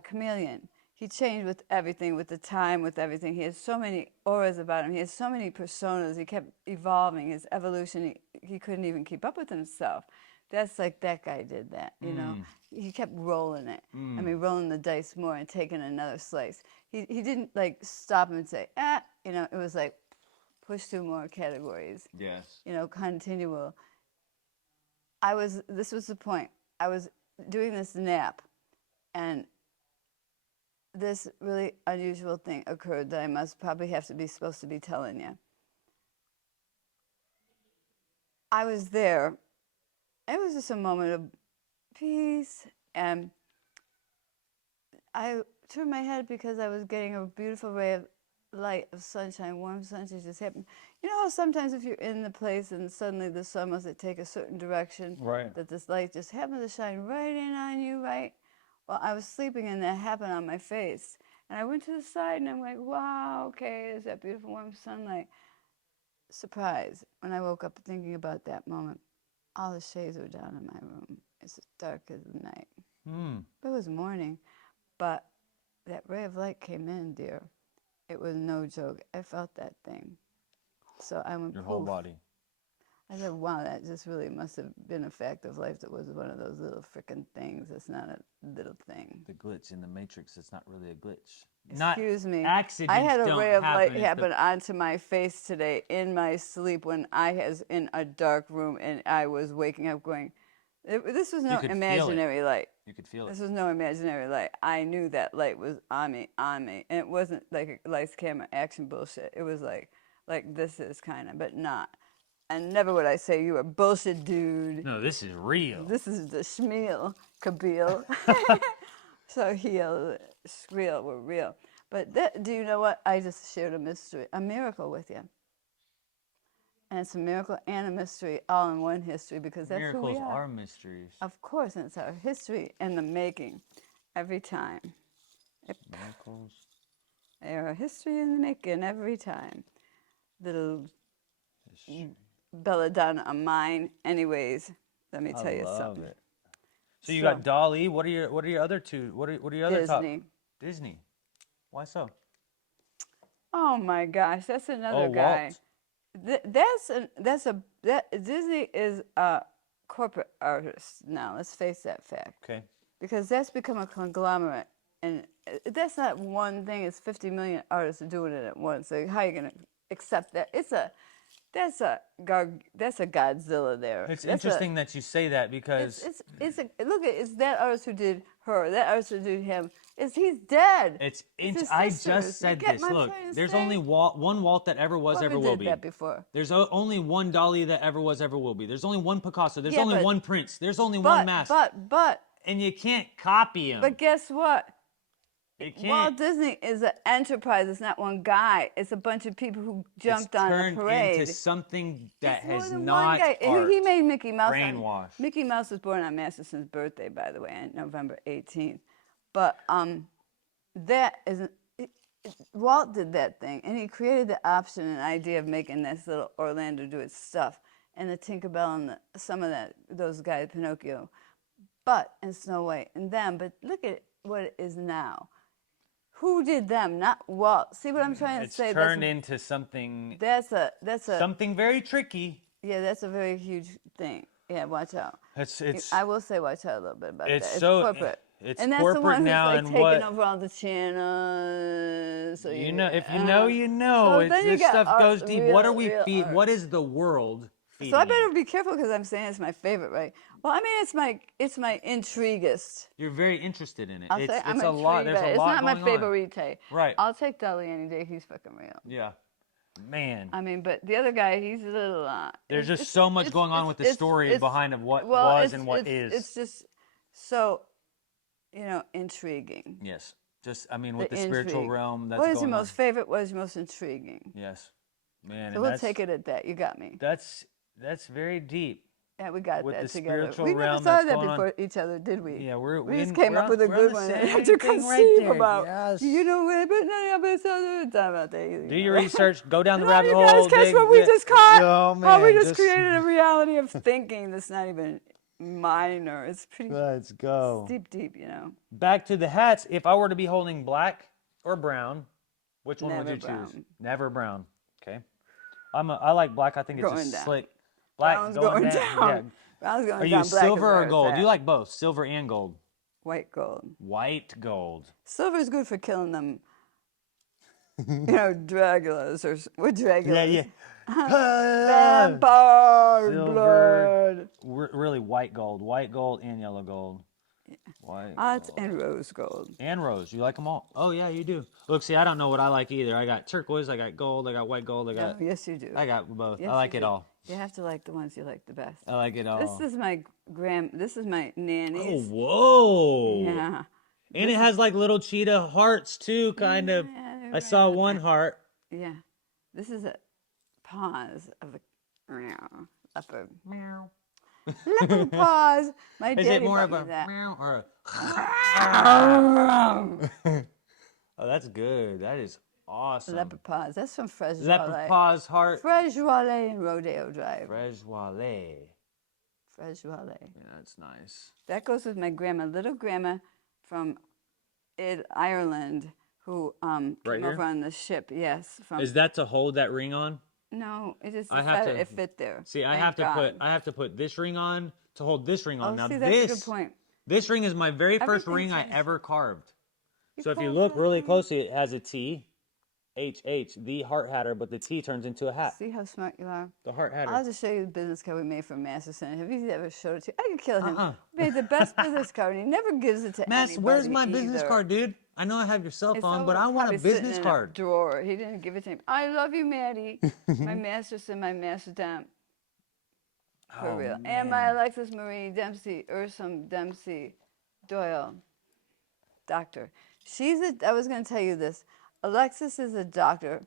chameleon. He changed with everything, with the time, with everything. He has so many auras about him. He has so many personas. He kept evolving. His evolution, he couldn't even keep up with himself. That's like that guy did that, you know. He kept rolling it. I mean, rolling the dice more and taking another slice. He didn't like stop and say, it was like push through more categories. Yes. Continual. This was the point. I was doing this nap, and this really unusual thing occurred that I must probably supposed to be telling you. I was there. It was just a moment of peace, and I turned my head because I was getting a beautiful ray of light, of sunshine, warm sunshine just happened. You know how sometimes if you're in the place and suddenly the sun must take a certain direction, right, that this light just happened to shine right in on you, right? Well, I was sleeping and that happened on my face. And I went to the side and I'm like, wow, okay, there's that beautiful warm sunlight. Surprise, when I woke up thinking about that moment, all the shades were down in my room. It's as dark as the night. It was morning, but that ray of light came in, dear. It was no joke. I felt that thing. So I went, your whole body. I said, wow, that just really must have been a fact of life. That was one of those little frickin' things. It's not a little thing. The glitch in the matrix, it's not really a glitch. Excuse me. Accidents I had a don't ray of light happen. happen onto my face today in my sleep when I was in a dark room and I was waking up going, this was no could feel it. imaginary light. You could feel it. This was no imaginary light. I knew that light was on me. And it wasn't like a lights, camera, action bullshit. It was like this is kind of, but not. And never would I say you were bullshit, dude. No, this is real. This is the schmeal, Kabil. So heel, squeal were real. But do you know what? I just shared a miracle with you. And it's a miracle and a mystery all in one history because that's Miracles who we are. are mysteries. Of course, and it's our history and the making every time. Miracles. They're a history in the making every time. Little belladonna of mine. Anyways, let me tell you something. It. So you got Dolly. What are your other two? What are your other top? Disney. Why so? Oh my gosh, that's another guy. Disney is a corporate artist now. Let's face that fact. Okay. Because that's become a conglomerate, and that's not one thing. It's 50 million artists doing it at once. So how are you gonna accept that? That's a Godzilla there. It's interesting that you say that because it's that artist who did her. That artist who did him. He's dead. I just said this. Look, there's only one Walt that ever was, ever will be. That before. There's only one Dali that ever was, ever will be. There's only one Picasso. There's only one Prince. There's only one master. But. And you can't copy him. But guess what? You can't. Walt Disney is an enterprise. It's not one guy. It's a bunch of people who jumped on the parade. Turned into something that has more than not one guy. art. He made Mickey Mouse. Brainwash. Mickey Mouse was born on Masterson's birthday, by the way, on November 18th. But that isn't. Walt did that thing, and he created the option and idea of making this little Orlando do its stuff, and the Tinkerbell and some of those guys, Pinocchio, and Snow White and them. But look at what it is now. Who did them? Not Walt. See what I'm trying to say? It's turned into something. That's a something very tricky. Yeah, that's a very huge thing. Yeah, watch out. It's. I will say watch out a little bit about that. It's so corporate. It's and that's corporate the one now, who's and taking what over all the channels. So you know, if you know, you know. So this stuff goes deep. What are we feeding? What is the world feeding? So I better be careful because I'm saying it's my favorite, right? Well, I mean, it's my intriguist. You're very interested in it. I'm a lot. There's a lot It's not my going on. favorite. Right. I'll take Dolly any day. He's fucking real. Yeah. Man. I mean, but the other guy, he's a little. There's just so much going on with the story behind of what was and what is. It's just so, intriguing. Yes. Just, I mean, with the spiritual realm that's going on. What is your most favorite? What is your most intriguing? Yes. Man. So we'll take it at that. You got me. That's very deep. Yeah, we got with that the together. spiritual We never realm saw that's that going before each other, did we? Yeah, we just came up with a good one to conceive about. Yes. You know what? But no, but so about that. Do your research. Go down the rabbit you hole. guys catch what we just caught? Oh, man, How we just created a reality of thinking that's not even minor. It's pretty. Let's go. Deep. Back to the hats. If I were to be holding black or brown, which one would you brown. choose? Never brown. Okay. I like black. I think it's just slick. Black Brown's going down. Yeah. Brown's going Are down. you Black silver or gold? that. Do you like both? Silver and gold. White gold. White gold. Silver is good for killing them. Dragulas or what Dragulas? Yeah. Vampire Silver. blood. Really white gold and yellow gold. Yeah. White and rose gold. And rose. You like them all? Oh yeah, you do. Look, see, I don't know what I like either. I got turquoise, I got gold, I got white gold, yes, you do. I got both. Yes, I like it all. You have to like the ones you like the best. I like it all. This is my This is my nanny's. Oh, whoa. Yeah. And it has like little cheetah hearts too, kind of. I saw one heart. Yeah. This is a paws of a leopard. Meow. Leopard paws. My Is daddy it more of bought a me that. meow or a? Oh, that's good. That is awesome. Leopard paws. That's from Fresh Leopard paws heart. Fresh Wale and Rodeo Drive. Fresh Wale. Fresh Wale. Yeah, that's nice. That goes with my grandma, little grandma from Ireland, who came over on the ship. Yes. Is that to hold that ring on? No, it just decided it fit there. See, I have to put this ring on to hold this ring on. Oh, now see, that's a good point. This ring is my very first ring I ever carved. So if you calls look it really a- closely, it has a T, HH, the Heart Hatter, but the T turns into a hat. See how smart you are? The Heart Hatter. I'll just show you the business card we made for Masterson. Have you ever showed it to you? I could kill him. Uh-uh. We made the best business card, and he never gives it to Mass, anybody where's my business either. card, dude? I know I have your cell It's phone, but over, I want a probably sitting business in card. a drawer. He didn't give it to him. I love you, Maddie. My Masterson, my Masterdam. For Oh, real. man. And my Alexis Marie Dempsey, Ursum Dempsey Doyle, doctor. I was going to tell you this. Alexis is a doctor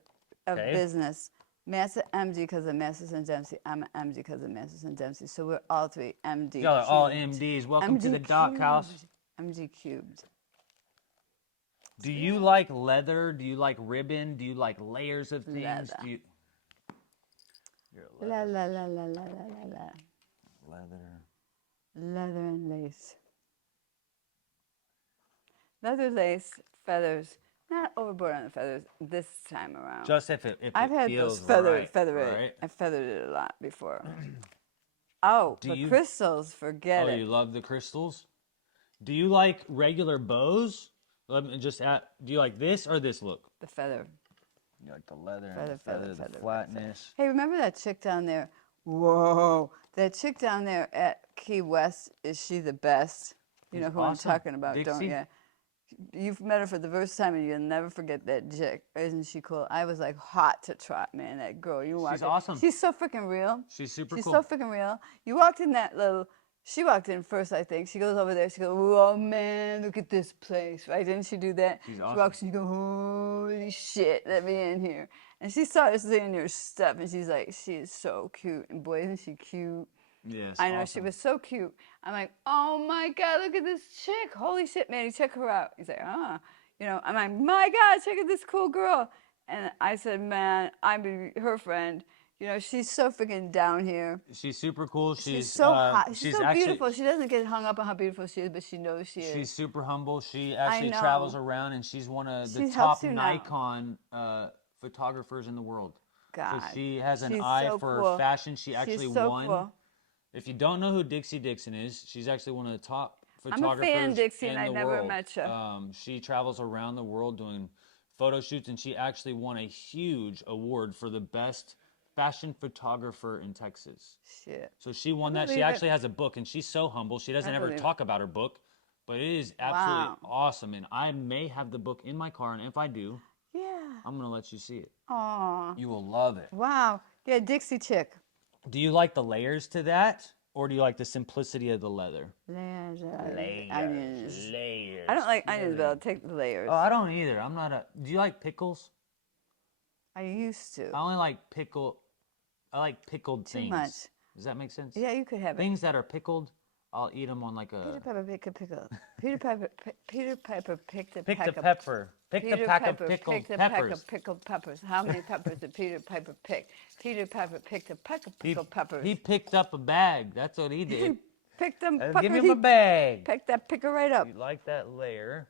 of Okay. business. Master MD because of Masterson Dempsey. I'm an MD because of Masterson Dempsey. So we're all three MD. Y'all are all cubed. MDs. Welcome to the Doc cubed. House. MD cubed. Do you like leather? Do you like ribbon? Do you like layers of things? Leather. Do you... You're a La leather. la la la la la la la. Leather. Leather and lace. Leather, lace, feathers. Not overboard on the feathers this time around. Just if it I've had feels those feather, right, feather it. right? I feathered it a lot before. Oh, Do the you- crystals, forget Oh, it. you love the crystals? Do you like regular bows? Let me just add, do you like this or this look? The feather. You like the leather Feather, and the feather, feather, feather, the flatness. Hey, remember that chick down there? Whoa. That chick down there at Key West, is she the best? You She's know who awesome. I'm talking about, don't Dixie? you? You've met her for the first time and you'll never forget that chick. Isn't she cool? I was like hot to trot, man, that girl. You walked She's in. awesome. She's so freaking real. She's super She's cool. so freaking real. You walked in that little, she walked in first, I think. She goes over there. She goes, oh, man, look at this place. Right? Didn't she do that? She's She awesome. walks in, you go, holy shit, let me in here. And she started seeing your stuff, and she's like, she is so cute. And boy, isn't she cute? Yes, I know, awesome. she was so cute. I'm like, oh my God, look at this chick. Holy shit, Manny, check her out. He's like, ah. You know, I'm like, my God, check out this cool girl. And I said, man, I'm her friend. You know, she's so freaking down here. She's super cool. She's so hot. She's so actually, beautiful. She doesn't get hung up on how beautiful she is, but she knows she is. She's super humble. She actually know. travels around, and she's one of the She top helps you now. Nikon photographers in the world. God. So she has an She's eye so for cool. fashion. She actually She's so won. cool. If you don't know who Dixie Dixon is, she's actually one of the top I'm a photographers fan, Dixie, in and I the never world. met you. She travels around the world doing photo shoots, and she actually won a huge award for the best fashion photographer in Texas. Shit. So she won that. She believe it. actually has a book, and she's so humble. She doesn't I ever believe it. talk about her book, but it is absolutely Wow. awesome. And I may have the book in my car, and if I do, Yeah. I'm going to let you see it. Aw. You will love it. Wow. Yeah, Dixie chick. Do you like the layers to that, or do you like the simplicity of the leather? Layers. Layers. I don't like onions, but I'll take the layers. Oh, I don't either. I'm not a. Do you like pickles? I used to. I only like I like pickled Too things. much. Does that make sense? Yeah, you could have it. Things that are pickled, I'll eat them on like a. Peter Piper picked a pickle. Peter Piper picked a Pick peck the of pepper. Pick the Peter pack Piper of pickled picked a peck peppers. of pickled peppers. How many peppers did Peter Piper pick? Peter Piper picked a peck of pickled peppers. He picked up a bag. That's what he did. Picked them. Give him a bag. Picked that picker right up. You like that layer?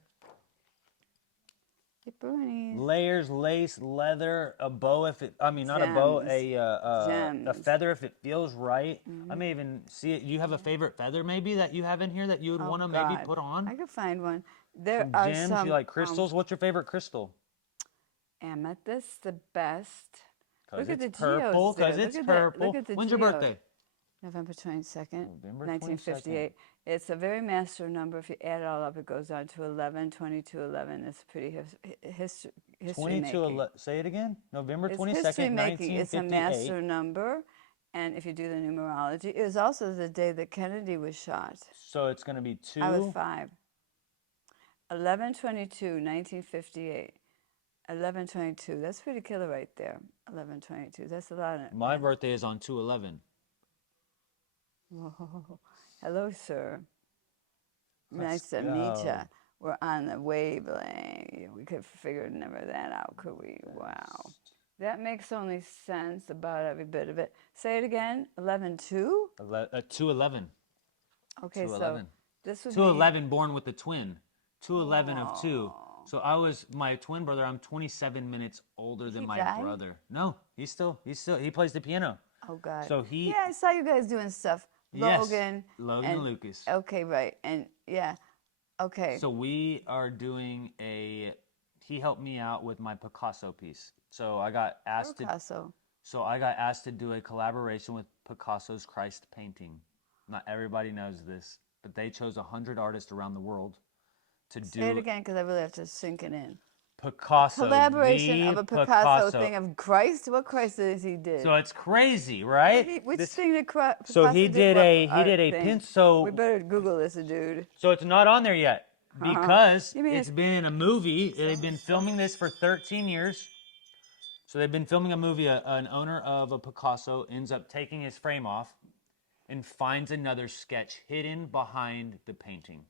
Pepperonis. Layers, lace, leather, a bow if it. I mean, not a bow, a Gems. feather if it feels right. I may even see it. Do you have a favorite feather maybe that you have in here that you would want to maybe God. put on? I could find one. There Some are gems. some. You like crystals? What's your favorite crystal? Amethyst, the best. Because Look at it's the geodes purple. there. Because it's Look at that. purple. Look at the When's your geode. birthday? November 22nd, November 1958. It's a very master number. If you add it all up, it goes down to 11, 22, 11. It's pretty history 22. making. Say it again. November It's 22nd, history making. It's a 1958. master number. And if you do the numerology, it was also the day that Kennedy was shot. So it's going to be 2. I was 5. 11/22, 1958. 11/22. That's pretty killer right there. 11/22. That's a lot. My birthday is on 2/11. Whoa. Hello, sir. Let's Nice to meet go. ya. We're on the wavelength. We could figure never that out, could we? Wow. That makes only sense about every bit of it. Say it again. 11/2? 2/11. Okay, so 2/11. this would 2/11 born with the twin. 2/11 of 2. So I was my twin brother. I'm 27 minutes older than He my died? brother. No, he plays the piano. be. Oh, God. So he. Yeah, I saw you guys doing stuff. Yes, Logan. Logan and Lucas. Okay, right. And yeah. Okay. So we are doing he helped me out with my Picasso piece. So I got asked Picasso. to do a collaboration with Picasso's Christ painting. Not everybody knows this, but they chose 100 artists around the world to do. Say it again, because I really have to sink it in. Picasso. Collaboration the of a Picasso thing of Christ. What Christ is he did? So it's crazy, right? Which thing did Picasso So he did a thing? pencil. We better Google this, dude. So it's not on there yet because You mean it's been in a movie. They've been filming this for 13 years. So they've been filming a movie. An owner of a Picasso ends up taking his frame off and finds another sketch hidden behind the painting.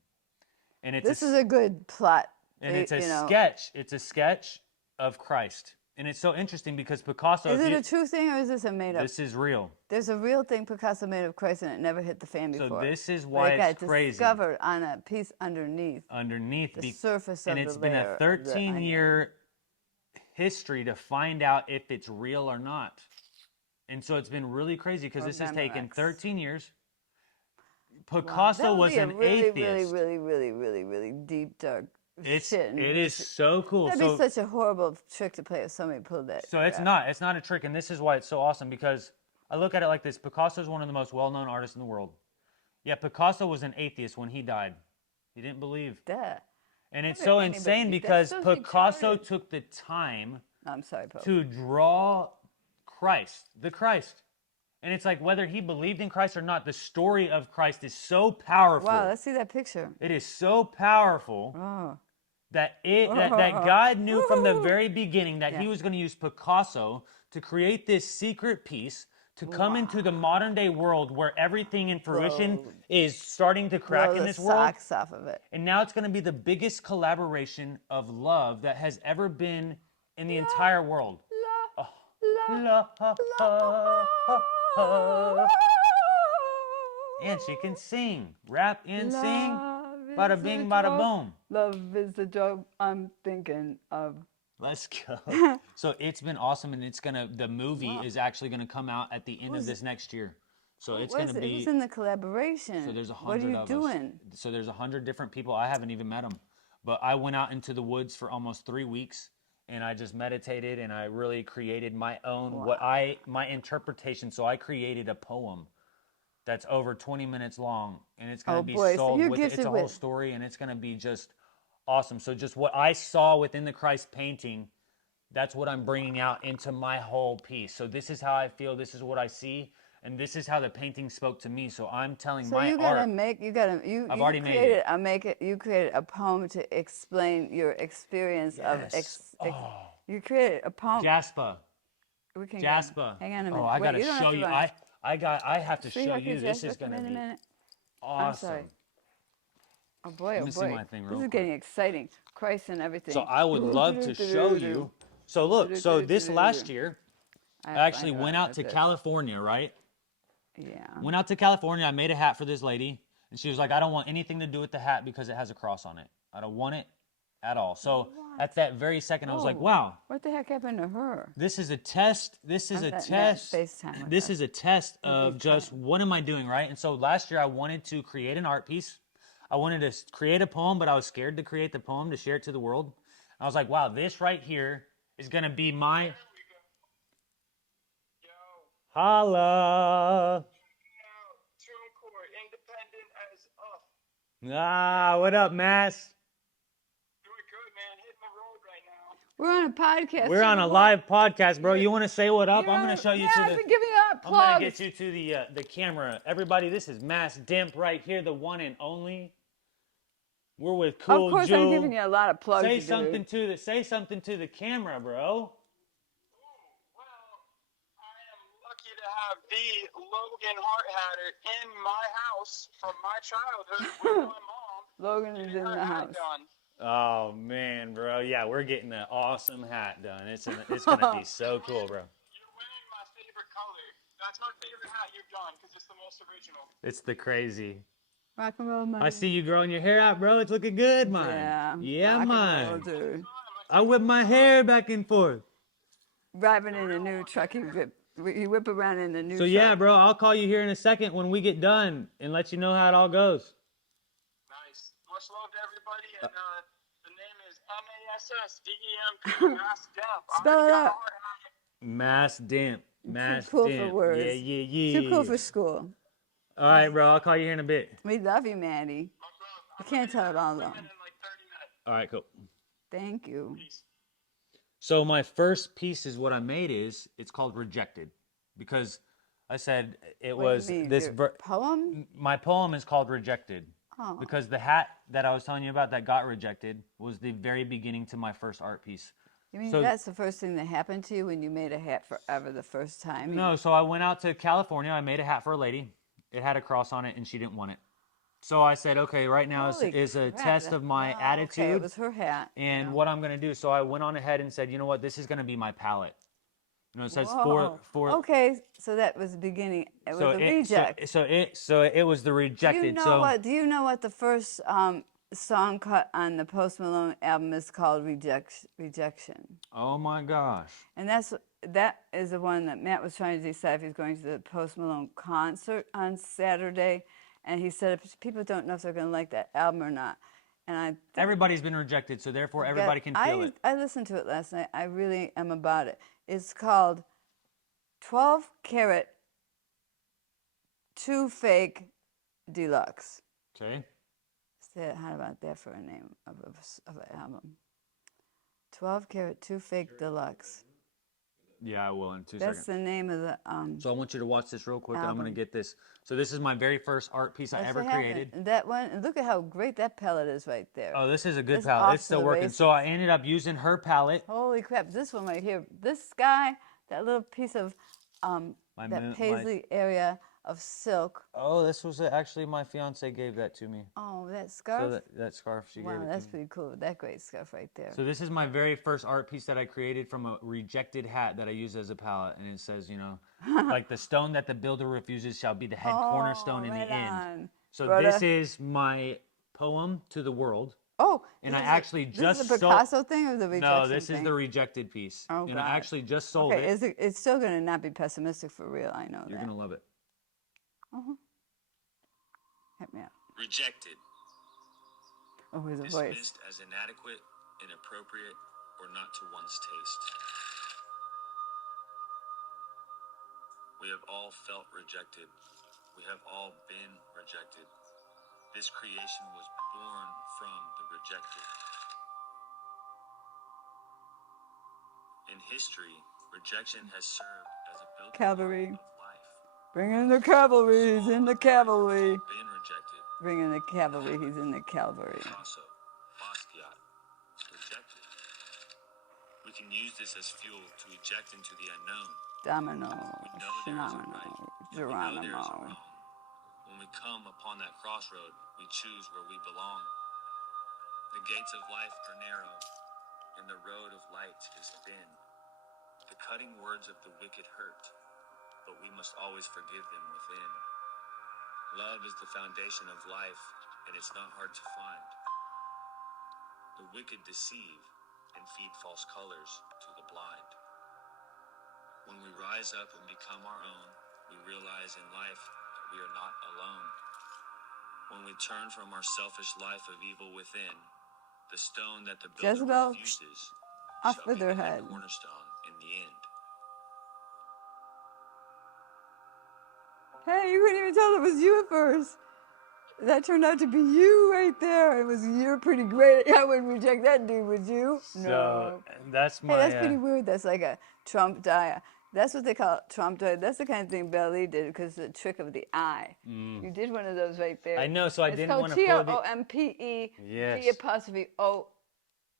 And this is a good plot. And it's a sketch. It's a sketch of Christ. And it's so interesting because Picasso... Is it a true thing or is this a made-up? This is real. There's a real thing Picasso made of Christ and it never hit the fan before. So this is why it's crazy. It got discovered on a piece underneath. Underneath. The surface of the layer. And it's been a 13-year history to find out if it's real or not. And so it's been really crazy because this has taken 13 years. Picasso was an atheist. Really deep, dark shit. It is so cool. That'd be such a horrible trick to play if somebody pulled that. So it's not a trick, and this is why it's so awesome, because I look at it like this. Picasso is one of the most well-known artists in the world. Yeah, Picasso was an atheist when he died. He didn't believe. Duh. And it's so insane because Picasso took the time to draw Christ, the Christ. And it's like whether he believed in Christ or not, the story of Christ is so powerful. Wow, let's see that picture. It is so powerful that God knew from the very beginning that he was going to use Picasso to create this secret piece to come into the modern day world where everything in fruition is starting to crack in this world. Socks off of it. And now it's going to be the biggest collaboration of love that has ever been in the entire world. And she can sing, rap and sing, bada bing, bada boom. Love is the job I'm thinking of. Let's go. So it's been awesome, and the movie is actually gonna come out at the end of this next year. So it's gonna be. Who's in the collaboration? So there's 100 of us. What are you doing? So there's 100 different people. I haven't even met them, but I went out into the woods for almost 3 weeks. And I just meditated, and I really created my own, my interpretation. So I created a poem that's over 20 minutes long, and it's going to be sold with it's a whole story, and it's going to be just awesome. So just what I saw within the Christ painting, that's what I'm bringing out into my whole piece. So this is how I feel. This is what I see. And this is how the painting spoke to me. So I'm telling my art. I've already made it. You created a poem to explain your experience of. You created a poem. Jasper. Jasper. Hang on a minute. Oh, I gotta show you. I have to show you. This is gonna be awesome. I'm sorry. Oh boy, Let me see my thing real this is getting exciting. Christ and everything. So I would love to show you. So look. So this last year, I actually went out to California, right? Yeah. Went out to California. I made a hat for this lady, and she was like, "I don't want anything to do with the hat because it has a cross on it. I don't want it at all." So at that very second, I was like, "Wow, what the heck happened to her?" This is a test. This is a test. This is a test of just what am I doing, right? And so last year, I wanted to create an art piece. I wanted to create a poem, but I was scared to create the poem to share it to the world. I was like, "Wow, this right here is gonna be my." Holla. Ah, what up, Mass? Doing good, man. Hitting the road right now. We're on a podcast. We're on a live podcast, bro. You want to say what up? I'm going to show you to the... I've been giving out plugs. I'm going to get you to the camera. Everybody, this is Mass Dimp right here, the one and only. We're with Cool Jewel. Of course, I'm giving you a lot of plugs. Say something to the camera, bro. The Logan Hart Hatter in my house from my childhood with my mom. Logan is in the house. Oh man, bro. Yeah, we're getting an awesome hat done. It's gonna be so cool, bro. You're wearing my favorite color. That's my favorite hat you've done because it's the most original. It's the crazy. Rock and roll, man. I see you growing your hair out, bro. It's looking good, man. Yeah, man. I whip my hair back and forth. Driving in a new truck, you whip around in the new truck. So yeah, bro, I'll call you here in a second when we get done and let you know how it all goes. Nice. Much love to everybody. buddy, and the name is M.A.S.S.D.E.M.P. Mass Demp. I Spell already it got a out. hard hat. Mass Dimp. Too Mass cool for Dimp. words. Yeah, yeah, yeah. Too cool for school. All right, bro. I'll call you here in a bit. We love you, Maddie. My bro, I I'm gonna can't be tell it all leaving though. in like 30 minutes. All right, cool. Thank you. Peace. So my first piece is what I made it's called Rejected, because I said it What do you was mean? this Your poem? my poem is called Rejected. Oh. Because the hat that I was telling you about that got rejected was the very beginning to my first art piece. You mean So- that's the first thing that happened to you when you made a hat forever the first time? No, so I went out to California. I made a hat for a lady. It had a cross on it, and she didn't want it. So I said, okay, right now Holy is a crap, test of my wow, attitude Okay, it was her hat. and what I'm going to do. So I went on ahead and said, you know what, this is going to be my palette. You know, it says Whoa. for Okay, so that was the beginning. It was a reject. So it was the rejected. Do you know Do you know what the first song cut on the Post Malone album is called? Rejection. Oh my gosh. And that is the one that Matt was trying to decide if he's going to the Post Malone concert on Saturday, and he said if people don't know if they're going to like that album or not. And Everybody's been rejected, so therefore everybody can feel it. I listened to it last night. I really am about it. It's called 12 Carat 2 Fake Deluxe. Okay. How about that for a name of an album? 12 Carat 2 Fake Deluxe. Yeah, I will in 2 That's seconds. the name of the So I want you to watch this real quick, and I'm going to album. get this. So this is my very first art piece I That's ever what happened. created. That one, and look at how great that palette is right there. Oh, this is a good It's palette. off It's to still the working. So I races. ended up using her palette. Holy crap! This one right here, this guy, that little piece of that paisley area of silk. Oh, this was actually my fiance gave that to me. Oh, that scarf. So that scarf she gave Wow, it that's to me. pretty cool. That great scarf right there. So this is my very first art piece that I created from a rejected hat that I used as a palette, and it says, you know, like the stone that the builder refuses shall be the head cornerstone in right the end. on. So Brother. this is my poem to the world. Oh, And this I is actually this just is the sold- Picasso thing or the rejection No, this is thing? the rejected piece. Oh, and God. I actually just sold Okay, it. it's still going to not be pessimistic for real. I know You're that. going to love it. Hit me up. Rejected, Oh, here's a voice. dismissed as inadequate, inappropriate, or not to one's taste. We have all felt rejected. We have all been rejected. This creation was born from the rejected. In history, rejection has served as a building Cavalry. block of life. Bring in the cavalry. He's in the cavalry. Been rejected. Bring in the cavalry. He's in the cavalry. Picasso, Basquiat, rejected. We can use this as fuel to eject into the unknown. Domino. We know there is a right, Geronimo. and we know there is a Geronimo. wrong. When we come upon that crossroad, we choose where we belong. The gates of life are narrow, and the road of light is thin. The cutting words of the wicked hurt, but we must always forgive them within. Love is the foundation of life, and it's not hard to find. The wicked deceive and feed false colors to the blind. When we rise up and become our own, we realize in life that we are not alone. When we turn from our selfish life of evil within, the stone that the builder Jezebel, refuses off shall with be her the head head. cornerstone in the end. Hey, you couldn't even tell it was you at first. That turned out to be you right there. You're pretty great. I wouldn't reject that dude, would you? So that's Hey, my. that's pretty weird. That's like a Trump die. That's what they call Trump die. That's the kind of thing Belly did because the trick of the eye. You did one of those right there. I know, so I didn't called wanna pull the- T-R-O-M-P-E Yes. T''O.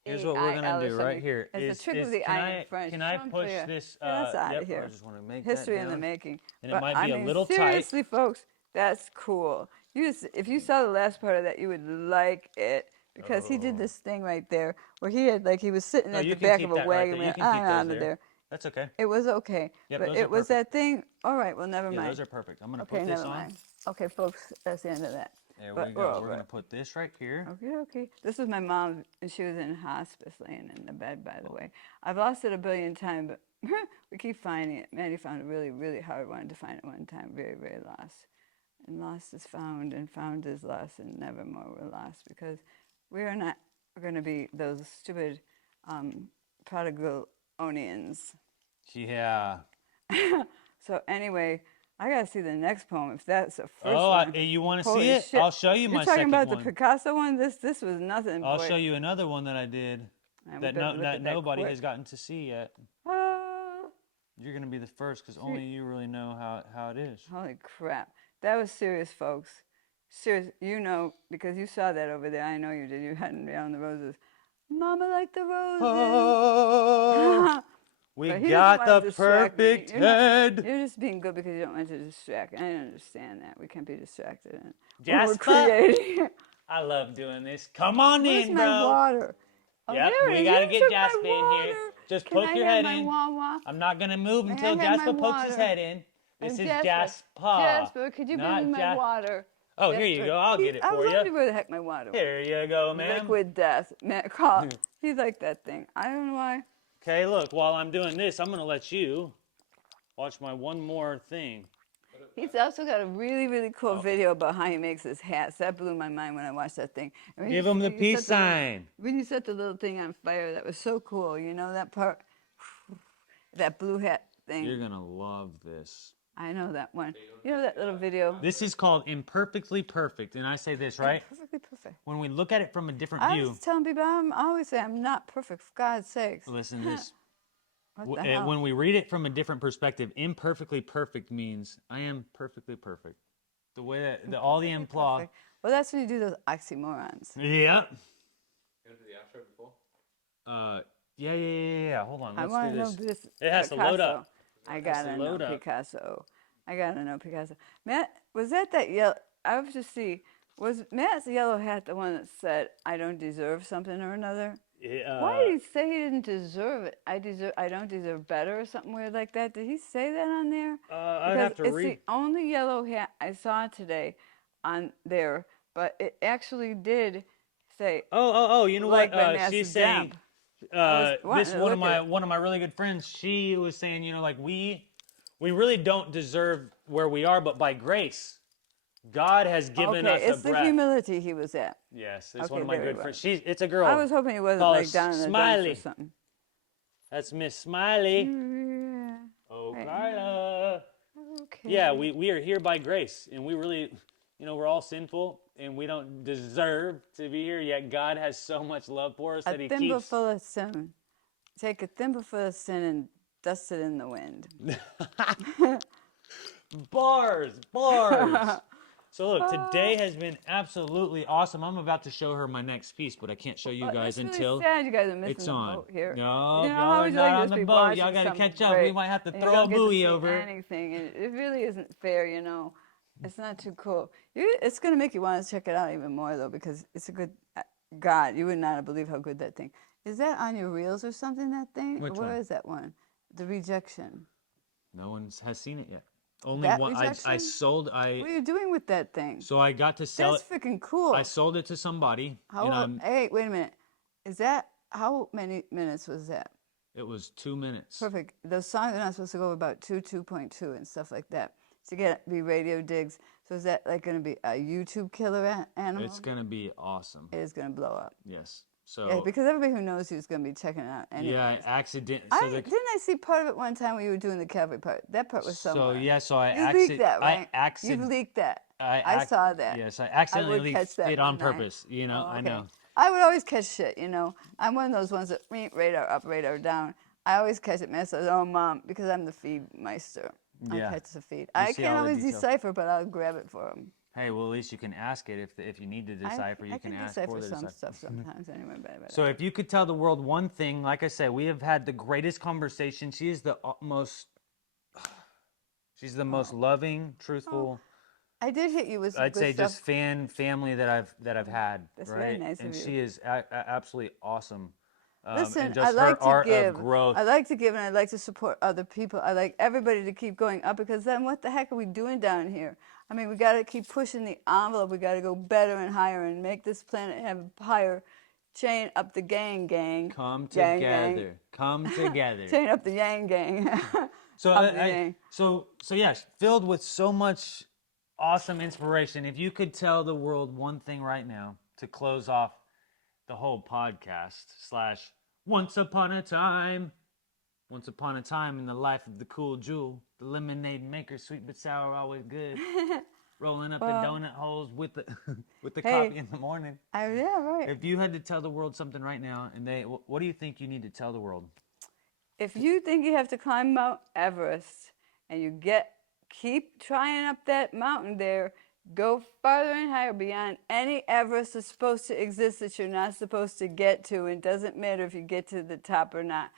Here's what we're gonna do right here. It's the trick of the can eye I, in French. Can I Trump push there. this? Yeah, that's out yep, of here. I just want to make History that in the down. making. And it might be a little tight. Seriously, folks, that's cool. If you saw the last part of that, you would like it because he did this thing right there where he had he was sitting No, at you the can back keep of a that right wagon. there. You Went can keep on those out there. of there. That's okay. It was okay, Yep, but those it are was perfect. that thing. All right, well, never Yeah, mind. those are perfect. I'm gonna Okay, put this never on. mind. Okay, folks, that's the end of that. There But we we're go. over We're gonna it. put this right here. Okay. This was my mom, and she was in hospice, laying in the bed, by the way. I've lost it a billion times, but we keep finding it. Maddie found a really, really hard one to find it one time. Very, very lost. And lost is found, and found is lost, and nevermore we're lost. Because We are not going to be those stupid prodigalians. Yeah. So anyway, I gotta see the next poem. If that's the first Oh, one. you want to Holy see it? shit. I'll show you You're my talking second about one. the Picasso one. This was nothing. I'll boy. show you another one that I did I that better look at that nobody quick. has gotten to see yet. Ah, You're gonna be the first because only you really know how it is. holy crap! That was serious, folks. Serious. You know because you saw that over there. I know you did. You hadn't been the roses. Mama liked the roses. Oh, we But he doesn't got wanna the distract me. perfect head. You're just being good because you don't want to distract. I understand that. We can't be distracted. When we're Jasper, creating. I love doing this. Come on Where's in, my bro. water? Oh, Yep, there it we is. gotta You get took Jasper my in here. water. Just Can poke I your have head my in. Wawa? I'm not gonna move May I until have my Jasper pokes his water? head in. This is Jasper. Jasper, could you bring not me my water? Oh, here you Jasper. go. I'll get it I for was you. wondering where the heck my water was. Here you go, ma'am. Liquid death. Man, call. He's like that thing. I don't know why. Okay, look, while I'm doing this, I'm going to let you watch my one more thing. He's also got a really, really cool video about how he makes his hats. That blew my mind when I watched that thing. And when Give you- him the you peace set the- sign. When you set the little thing on fire, that was so cool. You know that part? That blue hat thing. You're going to love this. I know that one. You know that little video? This is called Imperfectly Perfect. And I say this, right? Perfectly perfect. When we look at it from a different I view. was telling people, I always say I'm not perfect, for God's sakes. Listen to this. What the hell? When we read it from a different perspective, imperfectly perfect means I am perfectly perfect. The way that all the imply. Perfect. Well, that's when you do those oxymorons. Yeah. You want to do the outro before? Yeah. Hold on. I Let's want do to know this. this. It has to load up. I It has gotta to know load up. Picasso. I gotta know Picasso. Matt, was that yellow? I have to see. Was Matt's yellow hat the one that said, "I don't deserve something or another"? Why did he say he didn't deserve it? I don't deserve better or something weird like that. Did he say that on there? I'd have to it's read. the only yellow hat I saw today on there, but it actually did say. Oh, you know Like what? by Master She's saying was wanting this to one of look at my it. really good friends. She was saying, like we really don't deserve where we are, but by grace, God has given Okay, us it's a the breath. humility he was at. Yes, it's Okay, one of my there good it friends. was. It's a girl. I was hoping he wasn't called like down in the dumps Smiley. or something. That's Miss Smiley. Yeah. Oh, Carla. Okay. Yeah, we are here by grace, and we really, we're all sinful, and we don't deserve to be here. Yet God has so much love for us that He A thimble keeps. full of sin. Take a thimble full of sin and dust it in the wind. Bars. So look, today has been absolutely awesome. I'm about to show her my next piece, but I can't show you guys That's until really sad you guys are missing it's the on. boat here. No, You know, y'all how are would you not like to on just the be boat. watching Y'all got to something catch up. great, We might have to and you throw a don't get to buoy see over. anything, and it really isn't fair, It's not too cool. It's going to make you want to check it out even more, though, because it's a good... God, you would not believe how good that thing... Is that on your reels or something, that thing? Which Where one? is that one? The Rejection. No one has seen it yet. Only That one. I Rejection? sold. What are you doing with that thing? So I got to sell That's it. freaking cool. I sold it to somebody. Hey, wait a minute. Is that... How many minutes was that? It was 2 minutes. Perfect. Those songs are not supposed to go about 2.2 and stuff like that. To be radio digs. So is that like going to be a YouTube killer animal? It's gonna be awesome. It is going to blow up. Yes. So. Yeah, because everybody who knows you is going to be checking it out anyway. Yeah, accident. Didn't I see part of it one time when you were doing the cavalry part? That part was somewhere. I You leaked that, right? I You've leaked that. I I saw that. Yes, I would accidentally catch that it on one night. purpose. Oh, I okay. know. I would always catch shit, I'm one of those ones that radar up, radar down. I always catch it, man. So, oh, Mom, because I'm the feed meister. Yeah. I catch the feed. I see can't all the always details. decipher, but I'll grab it for them. Hey, well, at least you can ask it if you need to decipher. You I can can ask decipher for the some decipher. stuff sometimes anyway. But So if you could tell the world one thing, like I said, we have had the greatest conversation. She is the most. She's the most loving, truthful. I did hit you with some I'd good say stuff. just family that I've had. That's right? very nice and of you. she is absolutely awesome. Listen, and just I like her art to give. of growth. I like to give, and I like to support other people. I like everybody to keep going up because then what the heck are we doing down here? I mean, we got to keep pushing the envelope. We got to go better and higher and make this planet have a higher chain up the gang. Come Gang, together. gang. Come together. Chain up the yang gang. So, Up the gang. so yes, filled with so much awesome inspiration. If you could tell the world one thing right now to close off the whole podcast slash once upon a time. Once upon a time in the life of the cool jewel, the lemonade maker, sweet but sour, always good. Rolling up Well, the donut holes with the with the hey. coffee in the morning. Yeah, right. If you had to tell the world something right now, and what do you think you need to tell the world? If you think you have to climb Mount Everest and you keep trying up that mountain there, go farther and higher beyond any Everest is supposed to exist that you're not supposed to get to. And it doesn't matter if you get to the top or not.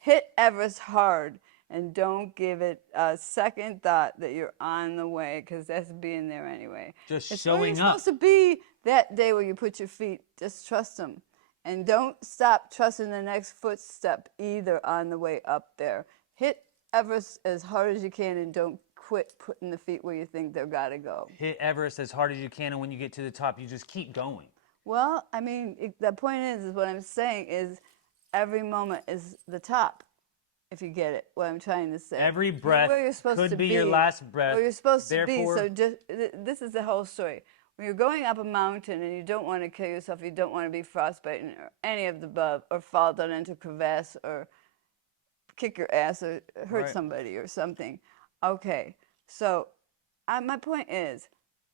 Hit Everest hard and don't give it a second thought that you're on the way, because that's being there anyway. Just It's where you're showing up. supposed to be that day where you put your feet. Just trust them. And don't stop trusting the next footstep either on the way up there. Hit Everest as hard as you can and don't quit putting the feet where you think they've got to go. Hit Everest as hard as you can, and when you get to the top, you just keep going. Well, I mean, the point is what I'm saying is every moment is the top, if you get it, what I'm trying to say. Every You're breath where you're supposed could to be your last breath. Where you're supposed to Therefore- be. So just this is the whole story. When you're going up a mountain and you don't want to kill yourself, you don't want to be frostbitten or any of the above, or fall down into a crevasse or kick your ass or hurt Right. somebody or something. Okay, so my point is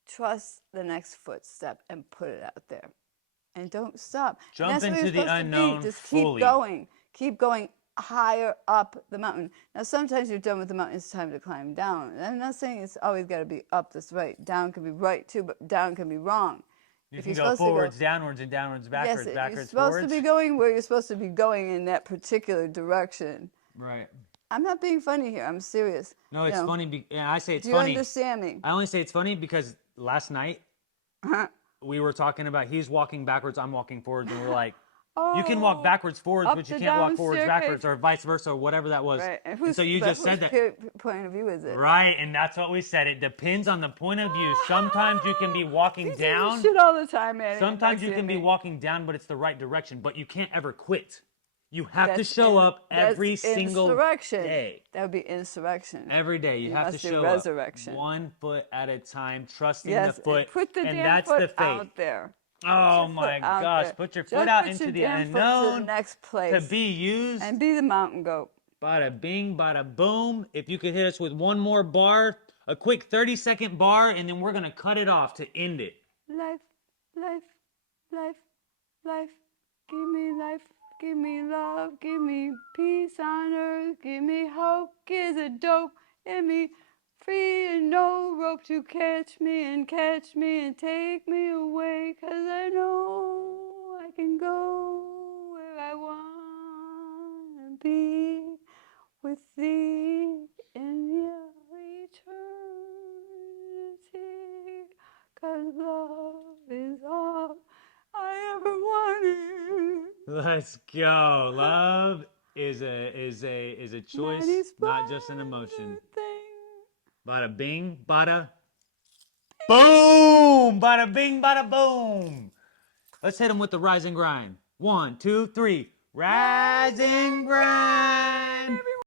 trust the next footstep and put it out there. And don't stop. And Jump that's where into you're the supposed to be. unknown Just fully. Keep going higher up the mountain. Now, sometimes you're done with the mountain, it's time to climb down. And I'm not saying it's always got to be up this right. Down can be right too, but down can be wrong. You If can you're go supposed to go- forwards, downwards, and downwards, backwards, Yes, backwards, you're supposed forwards. to be going where you're supposed to be going in that particular direction. Right. I'm not being funny here. I'm serious. No, it's You know, funny. Yeah, I say it's Do you funny. understand me? I only say it's funny because last night we were talking about he's walking backwards, I'm walking forwards, and we're like, you can walk backwards, forwards, up but you the can't walk down forwards, staircase. backwards, or vice versa, or whatever that was. Right. And so you just said that. Whose point of view is it? Right, and that's what we said. It depends on the point of view. Sometimes you can be walking You do down. this shit all the time, man. Sometimes you That's can be me. walking down, but it's the right direction. But you can't ever quit. You have to That's show up every that's single insurrection. day. That would be insurrection. Every day you have to must do show resurrection. up 1 foot at a time, trusting Yes, the foot, and put the and damn that's foot the faith. out there. Oh your my foot out gosh! there. Put your Just foot out put into your the damn foot to unknown the next place. to be used. And be the mountain goat. Bada bing, bada boom. If you could hit us with one more bar, a quick 30-second bar, and then we're gonna cut it off to end it. Life, life, life, life. Give me life. Give me love. Give me peace on earth. Give me hope. Give a dope in me. Free and no rope to catch me and take me away. 'Cause I know I can go where I want to be with thee in your eternity. 'Cause love is all I ever wanted. Let's go. Love is a choice, not just an emotion. Bada bing, bada boom. Bada bing, bada boom. Let's hit them with the rise and grind. 1, 2, 3. Rise and grind.